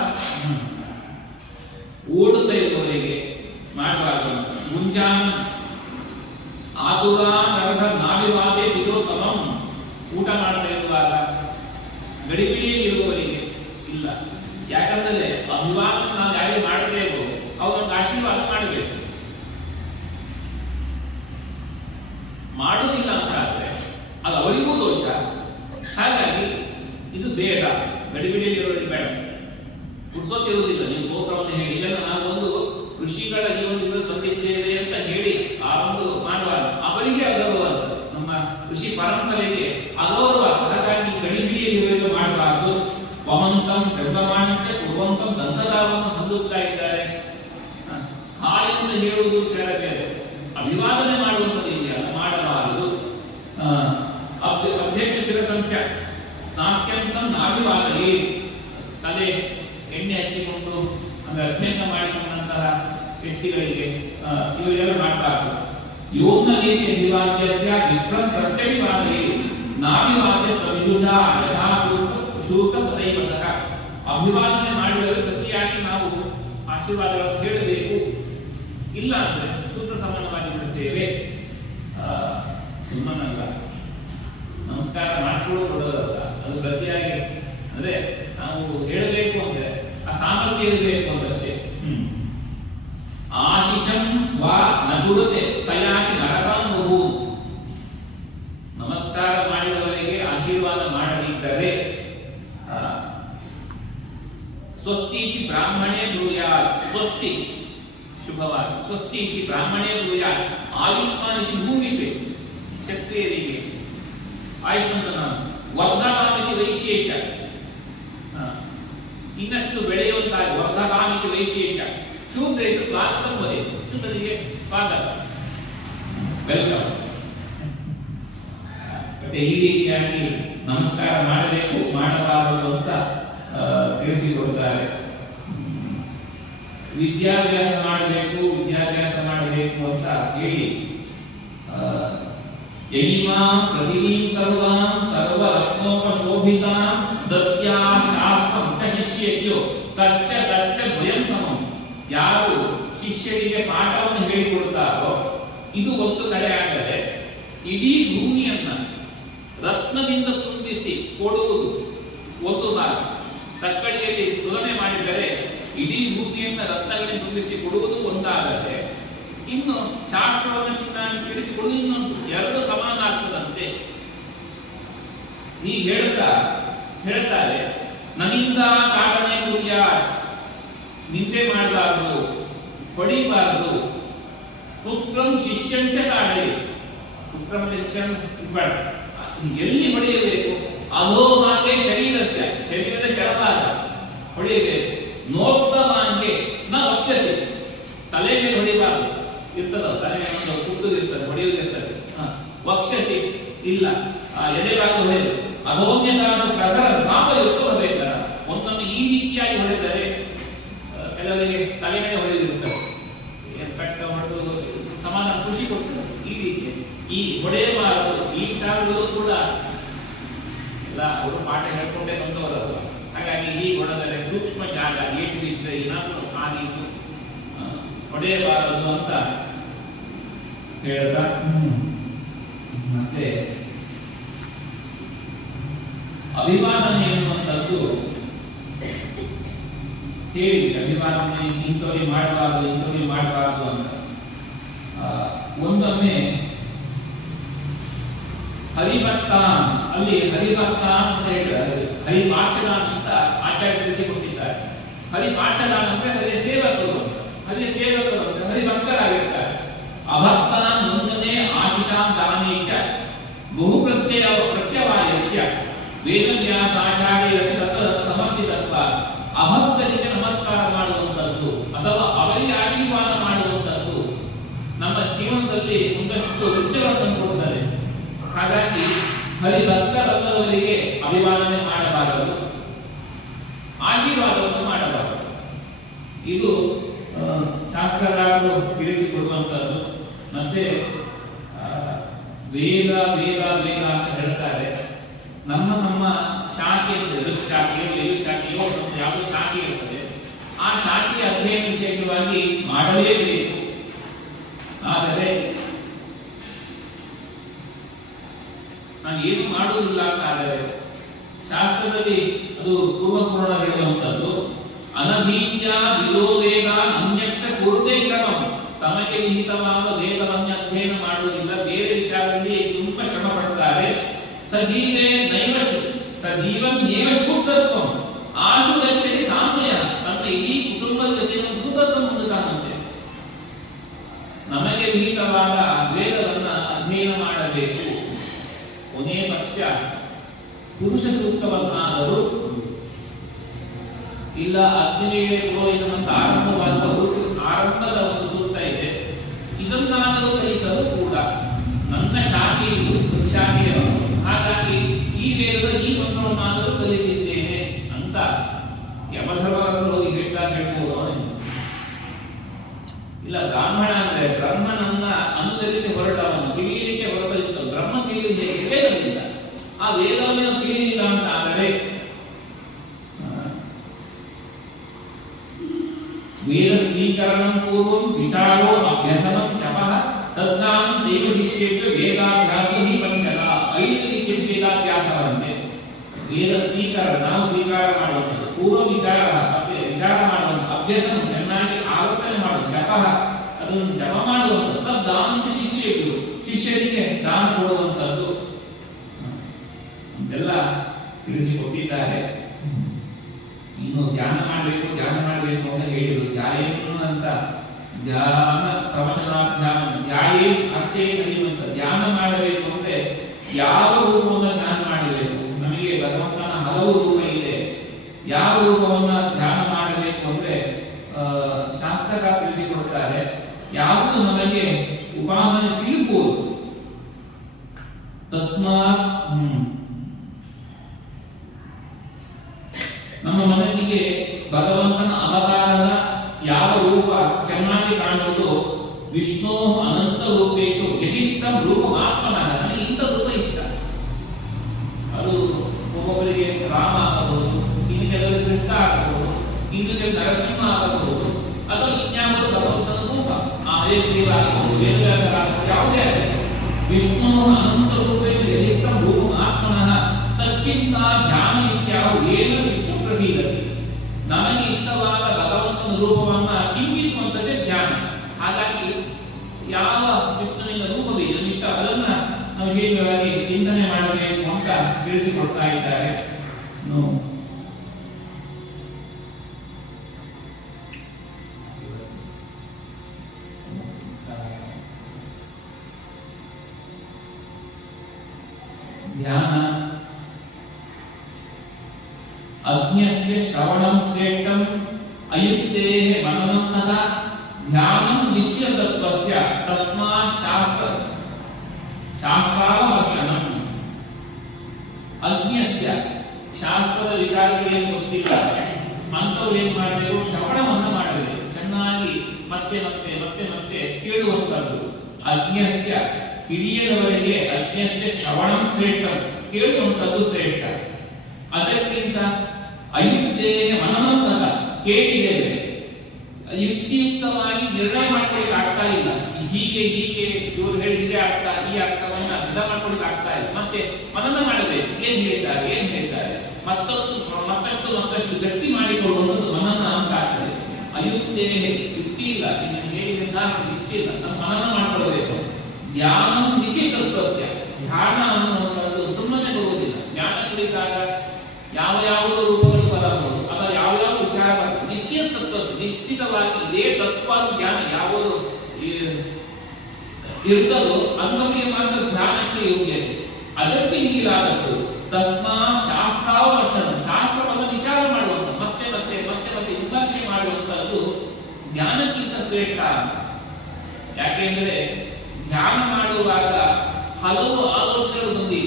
ಓಡುತ್ತಾ ಇರುವವರಿಗೆ ಮಾಡಬಾರದು. ಮುಂಜಾನೆ ಆತುರಾನರ್ಹ ನಾಭಿವಾದೆ ತಿರೋತ್ತಮಂ, ಊಟ ಮಾಡ್ತಾ ಇರುವಾಗ ಗಡಿಬಿಡಿಯಲ್ಲಿ ಇರುವವರಿಗೆ ಇಲ್ಲ. ಯಾಕಂದ್ರೆ ಅಭಿವಾದ ನಾವು ಯಾರೇ ಮಾಡಬೇಕು, ಅವರೊಂದು ಆಶೀರ್ವಾದ ಮಾಡಬೇಕು. ಮಾಡುವುದಿಲ್ಲ ಅಂತ ಆದ್ರೆ ಅದು ಅವರಿಗೂ ದೋಷ. ಹಾಗಾಗಿ ಇದು ಬೇಡ, ಗಡಿಬಿಡಿಯಲ್ಲಿ ಇರೋರಿಗೆ ಬೇಡ. ಪುರುಸೊತ್ತಿರುವುದಿಲ್ಲ. ನೀವು ಗೋತ್ರವನ್ನು ಹೇಳಿ ಇದನ್ನು ನಾವು ಒಂದು ಋಷಿಗಳ ಈ ಒಂದು ಇದರಲ್ಲಿ ಬಂದಿದ್ದೇವೆ ಅಂತ ಹೇಳಿ ಆ ಒಂದು ಮಾಡುವಾಗ ಅವರಿಗೆ ಅಗೌರವ, ನಮ್ಮ ಋಷಿ ಪರಂಪರೆಗೆ ಅಗೌರವ. ಹಾಗಾಗಿ ಗಡಿಬಿಡಿಯಲ್ಲಿ ಇರುವವರಿಗೆ ಮಾಡಬಾರದು. ವಹಂತಂ ಗರ್ಭಮಾನಕ್ಕೆ ಪೂರ್ವಂತಂ ದಂತದಾವನ್ನು ಹೊಂದುತ್ತಾ ಇದ್ದಾರೆ. ಹಾಲಿಂದ ಹೇಳುವುದು ಬೇರೆ ಬೇರೆ, ಅಭಿವಾದನೆ ಮಾಡುವಂಥದ್ದು ಇದೆಯಲ್ಲ, ಮಾಡಬಾರದು. ಅಧ್ಯಕ್ಷ ಶಿರಸಂಖ್ಯ ಸ್ನಾತ್ಯಂತಂ ನಾಭಿವಾದಲಿ, ತಲೆ ಎಣ್ಣೆ ಹಚ್ಚಿಕೊಂಡು ಅಂದ್ರೆ ಅಭ್ಯಂಗ ಮಾಡಿಕೊಂಡಂತಹ ವ್ಯಕ್ತಿಗಳಿಗೆ ಇವರೆಲ್ಲ ಮಾಡಬಾರದು. ಯೋಗ್ನಲೇಖೆ ಅಭಿವಾದ್ಯಸ್ಯ ವಿಕ್ರಂ ಪ್ರತ್ಯಭಿವಾದಲಿ ನಾಭಿವಾದ್ಯ ಸ್ವವಿದುಷ ಯಥಾ ಶೂಕ ತದೈವ ಸಹ. ಅಭಿವಾದನೆ ಮಾಡಿದರೆ ಪ್ರತಿಯಾಗಿ ನಾವು ಆಶೀರ್ವಾದಗಳನ್ನು ಹೇಳಬೇಕು, ಇಲ್ಲ ಅಂದ್ರೆ ಶೂದ್ರ ಸಮಾನವಾಗಿ ಬಿಡುತ್ತೇವೆ. ಸುಮ್ಮನಲ್ಲ, ನಮಸ್ಕಾರ ಮಾಡಿಸ್ಕೊಳ್ಳೋದು ಕೊಡೋದಲ್ಲ, ಅದು ಪ್ರತಿಯಾಗಿ ಅಂದ್ರೆ ನಾವು ಹೇಳಬೇಕು ಅಂದ್ರೆ ಆ ಸಾಮರ್ಥ್ಯ ಇರಬೇಕು ಅಂತಷ್ಟೇ. ಆಶಿಷಂ ವಾ ನಗುರತೆ ಸಯಾತಿ ನರಕಾಂಬು, ನಮಸ್ಕಾರ ಮಾಡಿದವರಿಗೆ ಆಶೀರ್ವಾದ ಮಾಡದಿದ್ದರೆ ಸ್ವಸ್ತಿ ಬ್ರಾಹ್ಮಣೇ ಬ್ರೂಯಾತ್, ಸ್ವಸ್ತಿ ಶುಭವಾಗಿ, ಸ್ವಸ್ತಿ ಬ್ರಾಹ್ಮಣೇ ಬ್ರೂಯಾತ್, ಆಯುಷ್ಮಾನ್ ಇದು ಭೂಮಿಕೆ ಕ್ಷತ್ರಿಯರಿಗೆ ಆಯುಷ್ಮಂತ ವರ್ಧಗಾಮಿತಿ ವೈಶೇಷ, ಇನ್ನಷ್ಟು ಬೆಳೆಯುವಂತಾಗಿ ವರ್ಧಗಾಮಿತಿ ವೈಶೇಷ. ಶೂದ್ರರಿಗೆ ಸ್ವಾಗತ ಬದೆ, ಶೂದ್ರರಿಗೆ ಸ್ವಾಗತ, ವೆಲ್ಕಮ್. ಮತ್ತೆ ಈ ರೀತಿಯಾಗಿ ನಮಸ್ಕಾರ ಮಾಡಬೇಕು ಮಾಡಬಾರದು ಅಂತ ತಿಳಿಸಿಕೊಡ್ತಾರೆ. ವಿದ್ಯಾಭ್ಯಾಸ ಮಾಡಬೇಕು ಅಂತ ಹೇಳಿ ಯೈಮಾಂ ಪ್ರತಿಮೀಂ ಸರ್ವಾಂ ಸರ್ವರತ್ನೋಪಶೋಭಿತಾಂ ದತ್ಯಾ ಶಾಸ್ತ್ರಂ ಚ ಶಿಷ್ಯೇಭ್ಯೋ ತಚ್ಚ ದ್ವಯಂ ಸಮಂ. ಯಾರು ಶಿಷ್ಯರಿಗೆ ಪಾಠವನ್ನು ಹೇಳಿಕೊಡ್ತಾರೋ ಇದು ಒಂದು ಕಡೆ ಆಗದೆ, ಇಡೀ ಭೂಮಿಯನ್ನ ರತ್ನದಿಂದ ತುಂಬಿಸಿ ಕೊಡುವುದು ಒಂದು ಭಾಗ. ತಕ್ಕಡಿಯಲ್ಲಿ ತುಲನೆ ಮಾಡಿದರೆ ಇಡೀ ಭೂಮಿಯನ್ನ ರತ್ನಗಳಿಂದ ತುಂಬಿಸಿ ಕೊಡುವುದು ಒಂದಾದರೆ, ಇನ್ನು ಶಾಸ್ತ್ರವನ್ನು ಚೆನ್ನಾಗಿ ತಿಳಿಸಿಕೊಡುವುದು ಇನ್ನೊಂದು, ಎರಡು ಸಮಾನ ಆಗ್ತದಂತೆ. ಈ ಹೇಳ್ತಾರೆ ನನ್ನಿಂದ ಕಾಡನೆ ಮುಖ್ಯ, ನಿಂದೆ ಮಾಡಬಾರದು, ಹೊಡಿಬಾರದು. ಪುತ್ರಂ ಶಿಷ್ಯಂಚ ಕಾಡಲಿ, ಪುತ್ರಂ ಶಿಷ್ಯಂ ಬೇಡ. ಎಲ್ಲಿ ಹೊಡೆಯಬೇಕು? ಅಧೋಮಾಂಗೆ ಶರೀರದ ಕೆಳಭಾಗ ಹೊಡೆಯಬೇಕು. ನೋಕ್ತಮಾಂಗೆ ನ ವಕ್ಷಸಿ, ತಲೆ ಮೇಲೆ ಹೊಡಿಬಾರದು. ಇರ್ತದ ತಲೆ ಮೇಲೆ ಕುಟ್ಟುದು ಇರ್ತದೆ, ಹೊಡೆಯುವುದು ಇರ್ತದೆ. ವಕ್ಷಸಿ ಇಲ್ಲ, ಎದೆ ಭಾಗ ಹೊಡೆಯುದು. ಅಧೋನ್ಯತಾನ ಪ್ರಕಾರ ಪಾಪಯುಕ್ತ ಹೊರಬೇಕಲ್ಲ. ಒಂದೊಮ್ಮೆ ಈ ರೀತಿಯಾಗಿ ಹೊಡೆದರೆ ಕೆಲವರಿಗೆ ತಲೆ ಮೇಲೆ ಹೊಡೆದಿರುತ್ತದೆ, ಪೆಟ್ಟ ಹೊಡೆದು ಸಮಾನ ಖುಷಿ ಕೊಡ್ತದೆ. ಈ ರೀತಿ ಈ ಹೊಡೆಯಬಾರದು. ಈ ಕಾಲದಲ್ಲೂ ಕೂಡ ಎಲ್ಲ ಅವರು ಪಾಠ ಹೇಳ್ಕೊಂಡೇ ಬಂದವರಲ್ಲ. ಹಾಗಾಗಿ ಈ ಹೊಡೆದರೆ ಸೂಕ್ಷ್ಮ ಜಾಗ ಏಟು ಇದ್ದರೆ ಏನಾದರೂ ಆದೀತು, ಹೊಡೆಯಬಾರದು ಅಂತ ಹೇಳ್ದ. ಮತ್ತೆ ಅಭಿವಾದನೆ ಎನ್ನುವಂಥದ್ದು ಹೇಳಿ, ಅಭಿವಾದನೆ ಇಂಥವ್ರಿಗೆ ಮಾಡಬಾರದು ಅಂತ. ಒಂದೊಮ್ಮೆ ಹರಿಭಕ್ತಾನ್, ಅಲ್ಲಿ ಹರಿಭಕ್ತಾನ್ ಅಂತ ಹೇಳಿದ್ದಾರೆ. ಹರಿಪಾಠದಾನ್ ಅಂತ ಆಚಾರ್ಯ ತಿಳಿಸಿಕೊಟ್ಟಿದ್ದಾರೆ. ಹರಿಪಾಠದಾನ್ ಅಂದ್ರೆ ಹರಿಯ ಸೇವಕರು ಅಂದ್ರೆ ಹರಿಭಕ್ತರಾಗಿರ್ತಾರೆ. ಅಭಕ್ತಾನ್ ಮುಂದನೆ ಆಶಿಷಾಂ ದಾನೇಚ ಬಹು ಪ್ರತ್ಯವಾಯಸ್ಯ ವೇದವ್ಯಾಸಾಚಾರ್ಯ ಸಮರ್ಥಿತತ್ವ. ಅಭಕ್ತರಿಗೆ ನಮಸ್ಕಾರ ಮಾಡುವಂಥದ್ದು ಅಥವಾ ಅವರಿಗೆ ಆಶೀರ್ವಾದ ಮಾಡುವಂಥದ್ದು ನಮ್ಮ ಜೀವನದಲ್ಲಿ ಒಂದಷ್ಟು ವೃತ್ತಿಗಳನ್ನು ತಂದುಕೊಡುತ್ತದೆ. ಹಾಗಾಗಿ ಹರಿಭಕ್ತರಲ್ಲದವರಿಗೆ ಅಭಿವಾದನೆ ಮಾಡಬಾರದು, ಆಶೀರ್ವಾದವನ್ನು ಮಾಡಬಾರದು. ಇದು ಶಾಸ್ತ್ರಗಾರರು ತಿಳಿಸಿಕೊಡುವಂಥದ್ದು. ಮತ್ತೆ ವೇದ ವೇದ ವೇದ ಅಂತ ಹೇಳ್ತಾರೆ. ನಮ್ಮ ಶಾಖೆ ಋಕ್ ಶಾಖೆಯೋ ಯಜು ಶಾಖೆಯೋ ಯಾವುದೋ ಶಾಖೆ ಇರ್ತದೆ. ಆ ಶಾಖೆಯ ಅಧ್ಯಯನ ವಿಶೇಷವಾಗಿ ಮಾಡಲೇಬೇಕು. ಆದರೆ ನಾನು ಏನು ಮಾಡುವುದಿಲ್ಲ ಅಂತಾದರೆ ಶಾಸ್ತ್ರದಲ್ಲಿ ಅದು ಪೂರ್ವಪುರಾಣ ಹೇಳುವಂಥದ್ದು, ಅನಧೀತ್ಯ ವಿರೋವೇದ ಅನ್ಯತ್ರ ಕುರುತೆ ಶ್ರಮಂ. ತಮಗೆ ವಿಹಿತವಾದ ವೇದವನ್ನು ಅಧ್ಯಯನ ಮಾಡುವುದಿಲ್ಲ, ಬೇರೆ ವಿಚಾರದಲ್ಲಿ ತುಂಬಾ ಶ್ರಮ ಪಡ್ತಾರೆ. ಸಜೀವೇ ನೈವ ಸಜೀವನ್ಯೇವ ಶೂದ್ರತ್ವಂ ಆಶುಗತ್ಯತೆ ಸಾಮ್ಯ ಅಂತ ಇಡೀ ಕುಟುಂಬದ ಜೊತೆ ಶೂದ್ರತ್ವ ಹೊಂದುತ್ತಾನಂತೆ. ನಮಗೆ ವಿಹಿತವಾದ ವೇದವನ್ನ ಅಧ್ಯಯನ ಮಾಡಬೇಕು. ಕೊನೆಯ ಪಕ್ಷ ಪುರುಷ ಸೂಕ್ತವನ್ನಾದರೂ ಇಲ್ಲ ಅಗ್ನಿವೇಳೆ ಪುರೋಹಿತನಂತ ಆರಂಭದ ಒಂದು ಸೂಕ್ತ ಇದೆ, ಇದನ್ನಾದರೂ ಕಲಿತರೂ ಕೂಡ ನನ್ನ ಶಾಖೆ ಇದು ಶಾಖೆಯವರು, ಹಾಗಾಗಿ ಈ ವೇದದ ಈ ಮಂತ್ರವನ್ನಾದರೂ ಕಲಿತಿದ್ದೇನೆ ಅಂತ ಯಮಧರ್ಮರನ್ನು ಹೋಗಿ ಹೇಳ್ಬೋದು. ಇಲ್ಲ ಬ್ರಾಹ್ಮಣ ಅಂದ್ರೆ ಬ್ರಹ್ಮನನ್ನ ಅನುಸರಿಸಿ ಹೊರಟವನು, ತಿಳಿಯಲಿಕ್ಕೆ ಹೊರಟಿದ್ದ ಬ್ರಹ್ಮ ತಿಳಿಯಲಿಕ್ಕೆ ವೇದವಿಲ್ಲ. ಆ ವೇದವನ್ನು ತಿಳಿಯಿಲ್ಲ ಅಂತ ಆದರೆ ವೇದ ಸ್ವೀಕರಣಂ ಪೂರ್ವಂ ವಿಚಾರೋ ಅಭ್ಯಸನಂ ಜಪಃ ತಜ್ಞಾನಂ ದೇವ ಶಿಷ್ಯೇಭ್ಯೋ ವೇದಾಭ್ಯಾಸ ಹಿ ಪಂಚದ. 5 ರೀತಿಯ ವೇದಾಭ್ಯಾಸವಂತೆ. ವೇದ ಸ್ವೀಕರಣ ನಾವು ಸ್ವೀಕಾರ ಮಾಡುವಂಥದ್ದು, ಪೂರ್ವ ವಿಚಾರ ವಿಚಾರ ಮಾಡುವಂಥ, ಅಭ್ಯಾಸ ಚೆನ್ನಾಗಿ ಆವರ್ತನೆ ಮಾಡುವುದು, ಜಪಃ ಅದನ್ನು ಜಪ ಮಾಡುವಂಥದ್ದು, ತಜ್ಞಾನಂ ಶಿಷ್ಯೇಭ್ಯೋ ಶಿಷ್ಯರಿಗೆ ದಾನ ಕೊಡುವಂಥದ್ದು ಅಂತೆಲ್ಲ ತಿಳಿಸಿಕೊಟ್ಟಿದ್ದಾರೆ. ಇನ್ನು ಧ್ಯಾನ ಮಾಡಬೇಕು ಅಂತ ಹೇಳಿದರು. ಧ್ಯಾಯೇನು ಅಂತ ಧ್ಯಾನ ಪ್ರವಚನಾಧ್ಯಾನ ಧ್ಯಾಯೇ ಅರ್ಚೆ ಕಲಿಯುವಂತ ಧ್ಯಾನ ಮಾಡಬೇಕು ಅಂದ್ರೆ ಯಾವ ರೂಪವನ್ನು ಧ್ಯಾನ ಮಾಡಬೇಕು? ನಮಗೆ ಭಗವಂತನ ಹಲವು ರೂಪ ಇದೆ. ಯಾವ ರೂಪವನ್ನ ಧ್ಯಾನ ಮಾಡಬೇಕು ಅಂದ್ರೆ ಶಾಸ್ತ್ರಕಾರ ತಿಳಿಸಿಕೊಡ್ತಾರೆ. ಯಾವುದು ನಮಗೆ ಉಪಾಸನೆ ಸಿಗಬಹುದು. ತಸ್ಮಾತ್ ನಮ್ಮ ಮನಸ್ಸಿಗೆ ಭಗವಂತನ ಅವತಾರದ ಯಾವ ರೂಪ ಚೆನ್ನಾಗಿ ಕಾಣುವುದು, ವಿಷ್ಣು ಅನಂತ ರೂಪೇಶು ವಿಶಿಷ್ಟ ರೂಪ ಆತ್ಮನಃ. ನನಗೆ ಇಂಥ ರೂಪ ಇಷ್ಟ. ಅದು ಒಬ್ಬೊಬ್ಬರಿಗೆ ರಾಮ ಆಗಬಹುದು, ಇನ್ನು ಕೆಲವರಿಗೆ ಕೃಷ್ಣ ಆಗಬಹುದು, ಇನ್ನು ಕೆಲವು ನರಸಿಂಹ ಆಗಬಹುದು, ಅಥವಾ ಇನ್ಯಾವುದು ಭಗವಂತನ ರೂಪ ದೇವ ಆಗಬಹುದು, ವೇದವ್ಯಾಸರ ಯಾವುದೇ ಆಗಲಿ. ವಿಷ್ಣು ಅನಂತ ರೂಪೇಶು ವಿಶಿಷ್ಟ ರೂಪ ಆತ್ಮನಃ ತಚ್ಚಿಂತ ಧ್ಯಾನ ಇತ್ಯಾವು ಏನು ವಿಷ್ಣು ಪ್ರಸೀದತಿ. ನಮಗೆ ಇಷ್ಟವಾದ ಭಗವಂತನ ರೂಪವನ್ನ ಚಿಂತಿಸುವಂಥದ್ದೇ ಧ್ಯಾನ. ಹಾಗಾಗಿ ಯಾವ ವಿಷ್ಣುವಿನ ರೂಪವಿದೆ ಇಷ್ಟ ಅದನ್ನ ನಾವು ವಿಶೇಷವಾಗಿ ಚಿಂತನೆ ಮಾಡಬೇಕು ಅಂತ ತಿಳಿಸಿಕೊಡ್ತಾ ಇದ್ದಾರೆ. ಧ್ಯಾನ ಅಜ್ಞಸ್ಯ ಶ್ರವಣಂ ಶ್ರೇಷ್ಠಂ ಅಯುಕ್ತೇಃ ಮನನಂ ತಥಾ ಧ್ಯಾನಂ ನಿಶ್ಚಯತತ್ವಸ್ಯ ತಸ್ಮಾತ್ ಶಾಸ್ತ್ರಾವರ್ಶನಂ. ಅಜ್ಞಸ್ಯ ಶಾಸ್ತ್ರದ ವಿಚಾರಗಳಿಗೆ ಗೊತ್ತಿಲ್ಲ ಅಂತವ್ರು ಏನ್ ಮಾಡಬೇಕು? ಶ್ರವಣವನ್ನು ಮಾಡಬೇಕು. ಚೆನ್ನಾಗಿ ಮತ್ತೆ ಮತ್ತೆ ಮತ್ತೆ ಮತ್ತೆ ಕೇಳುವಂಥದ್ದು. ಅಜ್ಞಸ್ಯ ಹಿರಿಯರವರೆಗೆ ಅಜ್ಞಸ್ಯ ಶ್ರವಣಂ ಶ್ರೇಷ್ಠಂ, ಕೇಳುವಂಥದ್ದು ಶ್ರೇಷ್ಠ. ಅದಕ್ಕಿಂತ ಅಯುಕ್ತೇಯ ಮನನಂತರ ಕೇಳಿದ್ದೇವೆ, ಯುಕ್ತಿಯುಕ್ತವಾಗಿ ನಿರ್ಣಯ ಮಾಡ್ಕೊಳ್ಳಿಕ್ಕೆ ಆಗ್ತಾ ಇಲ್ಲ. ಹೀಗೆ ಇವರು ಹೇಳಿದ್ರೆ ಅರ್ಥ, ಈ ಅರ್ಥವನ್ನ ಅರ್ಥ ಮಾಡ್ಕೊಳ್ಳಿಕ್ಕೆ ಆಗ್ತಾ ಇಲ್ಲ. ಮತ್ತೆ ಮನನ ಮಾಡಬೇಕು, ಏನ್ ಹೇಳ್ತಾರೆ ಮತ್ತಷ್ಟು ಗಟ್ಟಿ ಮಾಡಿಕೊಳ್ಳುವಂಥದ್ದು ಮನನ ಅಂತ ಆಗ್ತದೆ. ಅಯುಕ್ತೇ ಯುಕ್ತಿ ಇಲ್ಲ, ಹೇಳಿದ್ರಿಂದ ಯುಕ್ತಿ ಇಲ್ಲ, ನಾವು ಮನನ ಮಾಡ್ಕೊಳ್ಬೇಕು. ಧ್ಯಾನ ನಿಶ್ಚಿತತ್ವಸ್ಯ, ಧ್ಯಾನ ಅನ್ನುವಂಥದ್ದು ಸುಮ್ಮನೆ ಬರುವುದಿಲ್ಲ. ಜ್ಞಾನ ಕುರಿತಾಗ ಯಾವುದೋ ರೂಪಗಳು ಬರಬಹುದು, ಅಥವಾ ಯಾವ ವಿಚಾರ ನಿಶ್ಚಿತ ತತ್ವ, ನಿಶ್ಚಿತವಾಗಿ ಇದೇ ತತ್ವ ಜ್ಞಾನ ಯಾವುದು ಇರ್ತದೋ ಅಂಗಕ್ಕೆ ಮಾತ್ರ ಧ್ಯಾನಕ್ಕೆ ಯೋಗ್ಯತೆ. ಅದಕ್ಕೆ ನೀರಾದದ್ದು ತಸ್ಮಾ ಶಾಸ್ತ್ರಾವರ್ಶನ, ಶಾಸ್ತ್ರವನ್ನು ವಿಚಾರ ಮಾಡುವಂತ ಮತ್ತೆ ಮತ್ತೆ ಮತ್ತೆ ಮತ್ತೆ ವಿಮರ್ಶೆ ಮಾಡುವಂತದ್ದು ಜ್ಞಾನಕ್ಕಿಂತ ಶ್ರೇಷ್ಠ. ಯಾಕೆಂದ್ರೆ ಧ್ಯಾನ ಮಾಡುವಾಗ ಹಲವು ಆಲೋಚನೆಗಳು ಬಂದಿ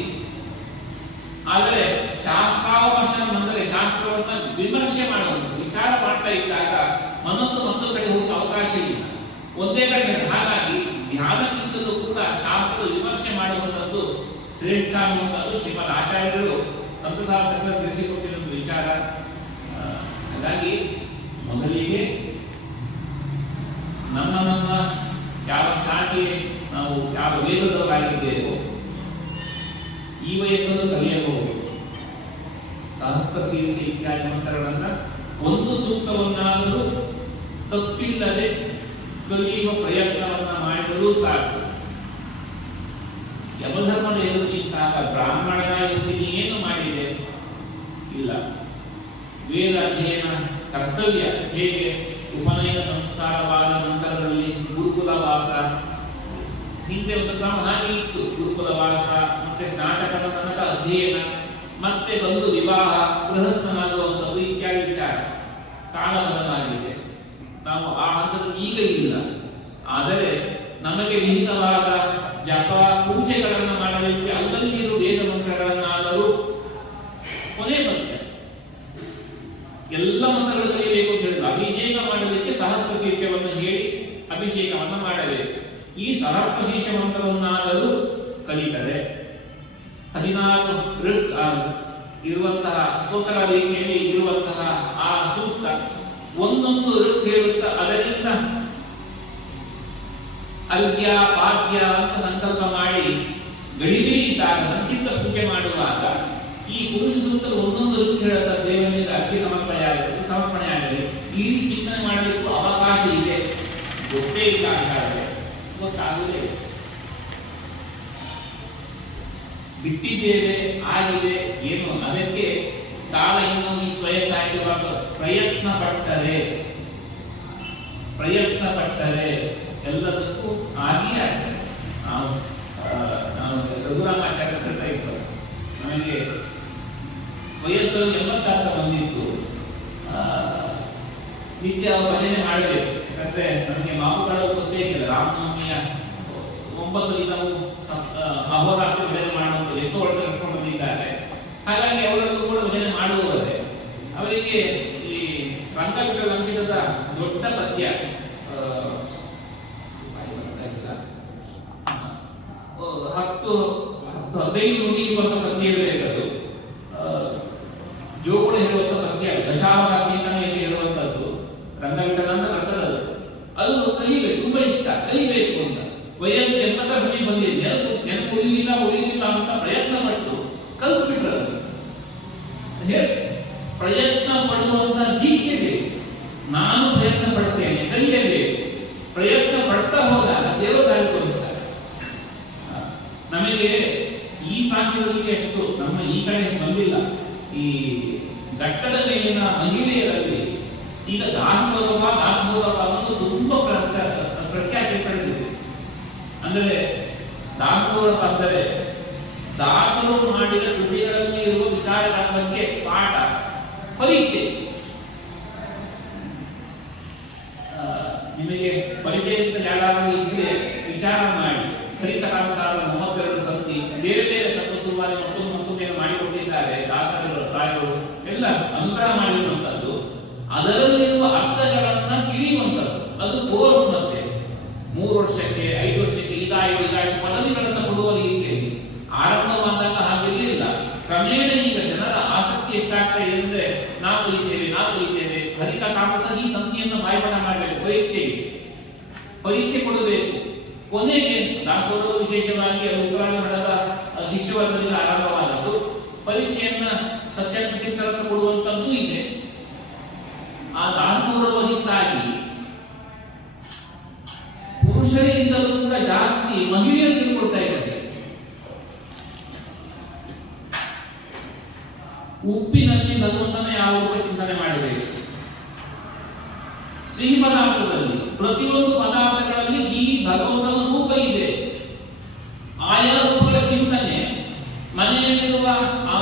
ಒಂದೇ ಕಡೆ. ಹಾಗಾಗಿ ಧ್ಯಾನಕ್ಕಿಂತಲೂ ಕೂಡ ಶಾಸ್ತ್ರದ ವಿಮರ್ಶೆ ಮಾಡುವಂಥದ್ದು ಶ್ರೇಷ್ಠ ಅನ್ನುವಂಥದ್ದು ಶ್ರೀಮದ್ ಆಚಾರ್ಯರು ಸಂಪ್ರದಾಯ ತಿಳಿಸಿಕೊಟ್ಟಿರುವ ವಿಚಾರ. ಹಾಗಾಗಿ ಮೊದಲಿಗೆ ನಮ್ಮ ಯಾವ ಶಾಖೆ ನಾವು ಯಾವ ವೇದದವರಾಗಿದ್ದೇವೋ ಈ ವಯಸ್ಸನ್ನು ಕಲಿಯಬಹುದು. ಸಹಸ್ರ ತೀರಿಸಿ ಇತ್ಯಾದಿ ಮಂತ್ರಗಳನ್ನ ಒಂದು ಸೂಕ್ತವನ್ನಾದರೂ ತಪ್ಪಿಲ್ಲದೆ ಕಲಿಯುವ ಪ್ರಯತ್ನವನ್ನ ಮಾಡಿದರೂ ಸಾಕು. ಯಮಧರ್ಮದ ಎದುರು ನಿಂತಾಗ ಬ್ರಾಹ್ಮಣನ ಎದುರು ಏನು ಮಾಡಿದೆ? ಇಲ್ಲ. ವೇದ ಅಧ್ಯಯನ ಕರ್ತವ್ಯ ಹೇಗೆ ಉಪನಯನ ಸಂಸ್ಕಾರವಾದ ನಂತರದಲ್ಲಿ ಗುರುಕುಲ ವಾಸ, ಹಿಂದೆ ಒಂದು ಕ್ರಮ ಹಾಗೆ ಇತ್ತು. ಗುರುಕುಲ ವಾಸ ಮತ್ತೆ ಸ್ನಾತಕದ ತನಕ ಅಧ್ಯಯನ, ಮತ್ತೆ ಬಂದು ವಿವಾಹ, ಗೃಹಸ್ಥನಾಗುವಂಥದ್ದು ಇತ್ಯಾದಿ ವಿಚಾರ. ಕಾಲ ಬದಲಾಗಿದೆ. ನಾವು ಆ ಹಂತದಲ್ಲಿ ಈಗ ಇಲ್ಲ. ಆದರೆ ನಮಗೆ ವಿಹಿತವಾದ ಜಪ ಪೂಜೆಗಳನ್ನು ಮಾಡಲಿಕ್ಕೆ ಅಲ್ಲಲ್ಲಿರುವ ವೇದ ಮಂತ್ರಗಳನ್ನಾದರೂ ಕೊನೆ ಪಕ್ಷ ಎಲ್ಲ ಮಂತ್ರಗಳು ಕಲಿಯಬೇಕು ಅಂತ ಹೇಳಿದ್ರು. ಅಭಿಷೇಕ ಮಾಡಲಿಕ್ಕೆ ಸಹಸ್ರ ಶೀರ್ಷವನ್ನು ಹೇಳಿ ಅಭಿಷೇಕವನ್ನು ಮಾಡಬೇಕು. ಈ ಸಹಸ್ರ ಶೀರ್ಷ ಮಂತ್ರವನ್ನಾದರೂ ಕಲಿತರೆ 16 ಋಕ್ ಇರುವಂತಹ ಸ್ತೋತ್ರ ರೀತಿಯಲ್ಲಿ ಇರುವಂತಹ ಆ ಸೂಕ್ತ ಒಂದೊಂದು ಋಕ್ ಹೇಳುತ್ತಾ ಅದರಿಂದ ಅರ್ಘ್ಯ ಪಾದ್ಯ ಅಂತ ಸಂಕಲ್ಪ ಮಾಡಿ ಗಡಿಮೆ ಇದ್ದಾಗ ಸಂಕ್ಷಿಪ್ತ ಪೂಜೆ ಮಾಡುವಾಗ ಈ ಪುರುಷ ಸೂಕ್ತದ ಒಂದೊಂದು ಋಕ್ ಹೇಳುತ್ತಾ ದೇವನಿಗೆ ಅರ್ಘ್ಯ ಸಮರ್ಪಣೆ ಆಗಲಿ ಈ ರೀತಿ ಚಿಂತನೆ ಮಾಡಲಿಕ್ಕೂ ಅವಕಾಶ ಇದೆ. ಗೊತ್ತೇ ಇಲ್ಲ ಅಂತಾರೆ, ಗೊತ್ತಾಗಲೇ ಬಿಟ್ಟಿದ್ದೇವೆ, ಆಗಿದೆ ಏನು. ಅದಕ್ಕೆ ಕಾಲ ಇನ್ನೊಂದು ಇಷ್ಟು ವಯಸ್ಸಾಗಿರುವಾಗ ಪ್ರಯತ್ನ ಪಟ್ಟರೆ ಎಲ್ಲದಕ್ಕೂ ಆಗಿಯೇ ಆಗ್ತದೆ. ನಾವು ರಘುರಾಮಾಚಾರ್ಯ ಹೇಳ್ತಾ ಇದ್ರು, ನಮಗೆ ವಯಸ್ಸು 86 ಬಂದಿತ್ತು, ನಿತ್ಯ ಭಜನೆ ಮಾಡಬೇಕು. ಯಾಕಂದ್ರೆ ನಮಗೆ ಮಾಮೂಗಳು ಗೊತ್ತೇ ಇಲ್ಲ. ರಾಮನವಮಿಯ 9 ದಿನವೂ ಅಹೋರಾತ್ರಿ ಭಜನೆ ಮಾಡುವಂಥದ್ದು ಎಷ್ಟೋ ವರ್ಷ ಕರ್ಕೊಂಡು ಬಂದಿದ್ದಾರೆ. ಹಾಗಾಗಿ ಅವರಲ್ಲೂ ಕೂಡ ಭಜನೆ ಮಾಡುವವರೇ. ಅವರಿಗೆ ಈ ರಂಗಪೀಠ ಲಂಕಿತದ ದೊಡ್ಡ ಪದ್ಯ 10-15 ನುಡಿ ಇರುವಂತ ಪದ್ಯ ಇರಬೇಕದು. ಜೋಗುಳ ಹೇಳುವಂತ ಪದ್ಯ, ದಶಾವತಾರ ಚಿಂತನೆಯಲ್ಲಿ ಹೇಳುವಂಥದ್ದು ರಂಗಪೀಠದ ಅಂತ ಬರ್ತದದು. ಅದು ಕಲಿಬೇಕು, ತುಂಬಾ ಇಷ್ಟ, ಕಲಿಬೇಕು ಅಂತ. ವಯಸ್ಸು 80 ಬಂದಿದೆ, ನೆನಪು ಉಳಿಯಿಲ್ಲ ಅಂತ ಪ್ರಯತ್ನ ಪಟ್ಟು ಕಲ್ತು ಬಿಟ್ರದು. ಪ್ರಯತ್ನ ಪಡುವಂತ ದೀಕ್ಷೆ ಬೇಕು. ನಾನು ಪ್ರಯತ್ನ ಪಡ್ತೇನೆ, ಕಲಿಯಬೇಕು. ಪ್ರಯತ್ನ ಪಡ್ತಾ ಹೋದಾಗ ದೇವರು ದಾರಿ ತೋರಿಸ್ತಾರೆ. ನಮಗೆ ಈ ಪ್ರಾಂತ್ಯದಲ್ಲಿ ಎಷ್ಟು ನಮ್ಮ ಈ ಕಡೆ ಬಂದಿಲ್ಲ. ಈ ಘಟ್ಟದ ಮೇಲಿನ ಮಹಿಳೆಯರಲ್ಲಿ ಈಗ ದಾಸೋಹ ಅನ್ನೋದು ತುಂಬಾ ಪ್ರಖ್ಯಾತಿ ಪಡೆದಿದೆ. ಅಂದರೆ ದಾಸೋಹ ಅಂದರೆ ದಾಸರು ಮಾಡಿದ ಕೃತಿಗಳಲ್ಲಿ ಇರುವ ವಿಚಾರಗಳ ಬಗ್ಗೆ ಪಾಠ, ಪರೀಕ್ಷೆ. ನಿಮಗೆ ಪರಿಚಯಿಸಿದ ಯಾರಾದರೂ ಇದ್ರೆ ವಿಚಾರ ಮಾಡಿ. ಹರಿಕಥಾಂಸಾರದ 32 ಸಂಧಿ ಬೇರೆ ಬೇರೆ ತತ್ವ ಸುಮಾರು ಮತ್ತೊಂದೇನು ಮಾಡಿಕೊಟ್ಟಿದ್ದಾರೆ ದಾಸರು ರಾಯರು ಎಲ್ಲ ಅನುಗ್ರಹ ಮಾಡಿರುವಂಥದ್ದು. ಅದರಲ್ಲಿರುವ ಅರ್ಥಗಳನ್ನ ತಿಳಿಯುವಂಥದ್ದು. ಅದು ಕೋರ್ಸ್ ಮತ್ತೆ 3 ವರ್ಷಕ್ಕೆ 5 ವರ್ಷಕ್ಕೆ ಇದಾಗಿ ಪದವಿಗಳನ್ನು ಕೊಡುವ ರೀತಿಯಲ್ಲಿ ಆರಂಭವಾದಾಗ ಹಾಗಿರಲಿಲ್ಲ. ಕ್ರಮೇಣ ಈಗ ಜನರ ಆಸಕ್ತಿ ಎಷ್ಟಾಗ್ತಾ ಇದೆ ಅಂದ್ರೆ ನಾವು ಕಲಿತೇವೆ ಹರಿಕಥಾಂಸದ ಈ ಸಂಧಿಯನ್ನು ಬಾಯ್ಪಾಠ ಮಾಡಬೇಕು, ಪರೀಕ್ಷೆ ಕೊಡಬೇಕು. ಕೊನೆಗೆ ದಾಸೋಹ ವಿಶೇಷವಾಗಿ ಉತ್ತರಾಯಣ ಮಠದ ಶಿಷ್ಯವರ್ಗದಿಂದ ಆರಂಭವಾದದ್ದು. ಪರೀಕ್ಷೆಯನ್ನ ಸತ್ಯತೀರ್ಥರನ್ನು ಕೊಡುವಂತದ್ದು ಇದೆ. ಆ ದಾಸೋಹದಿಂದಾಗಿ ಪುರುಷರಿಗಿಂತಲೂ ಕೂಡ ಜಾಸ್ತಿ ಮಹಿಳೆಯರು ತಿಳ್ಕೊಳ್ತಾ ಇದ್ದಾರೆ. ಉಪ್ಪಿನಲ್ಲಿ ಭಗವಂತನ ಯಾವ ರೂಪ ಚಿಂತನೆ ಮಾಡಬೇಕು. ಸಿಹಿ ಪದಾರ್ಥದಲ್ಲಿ ಪ್ರತಿಯೊಂದು ಪದಾರ್ಥಗಳಲ್ಲಿ ಈ ಭಗವಂತನ ರೂಪ ಇದೆ. ಆಯಾ ರೂಪಗಳ ಚಿಂತನೆ ಮನೆಯಲ್ಲಿರುವ ಆ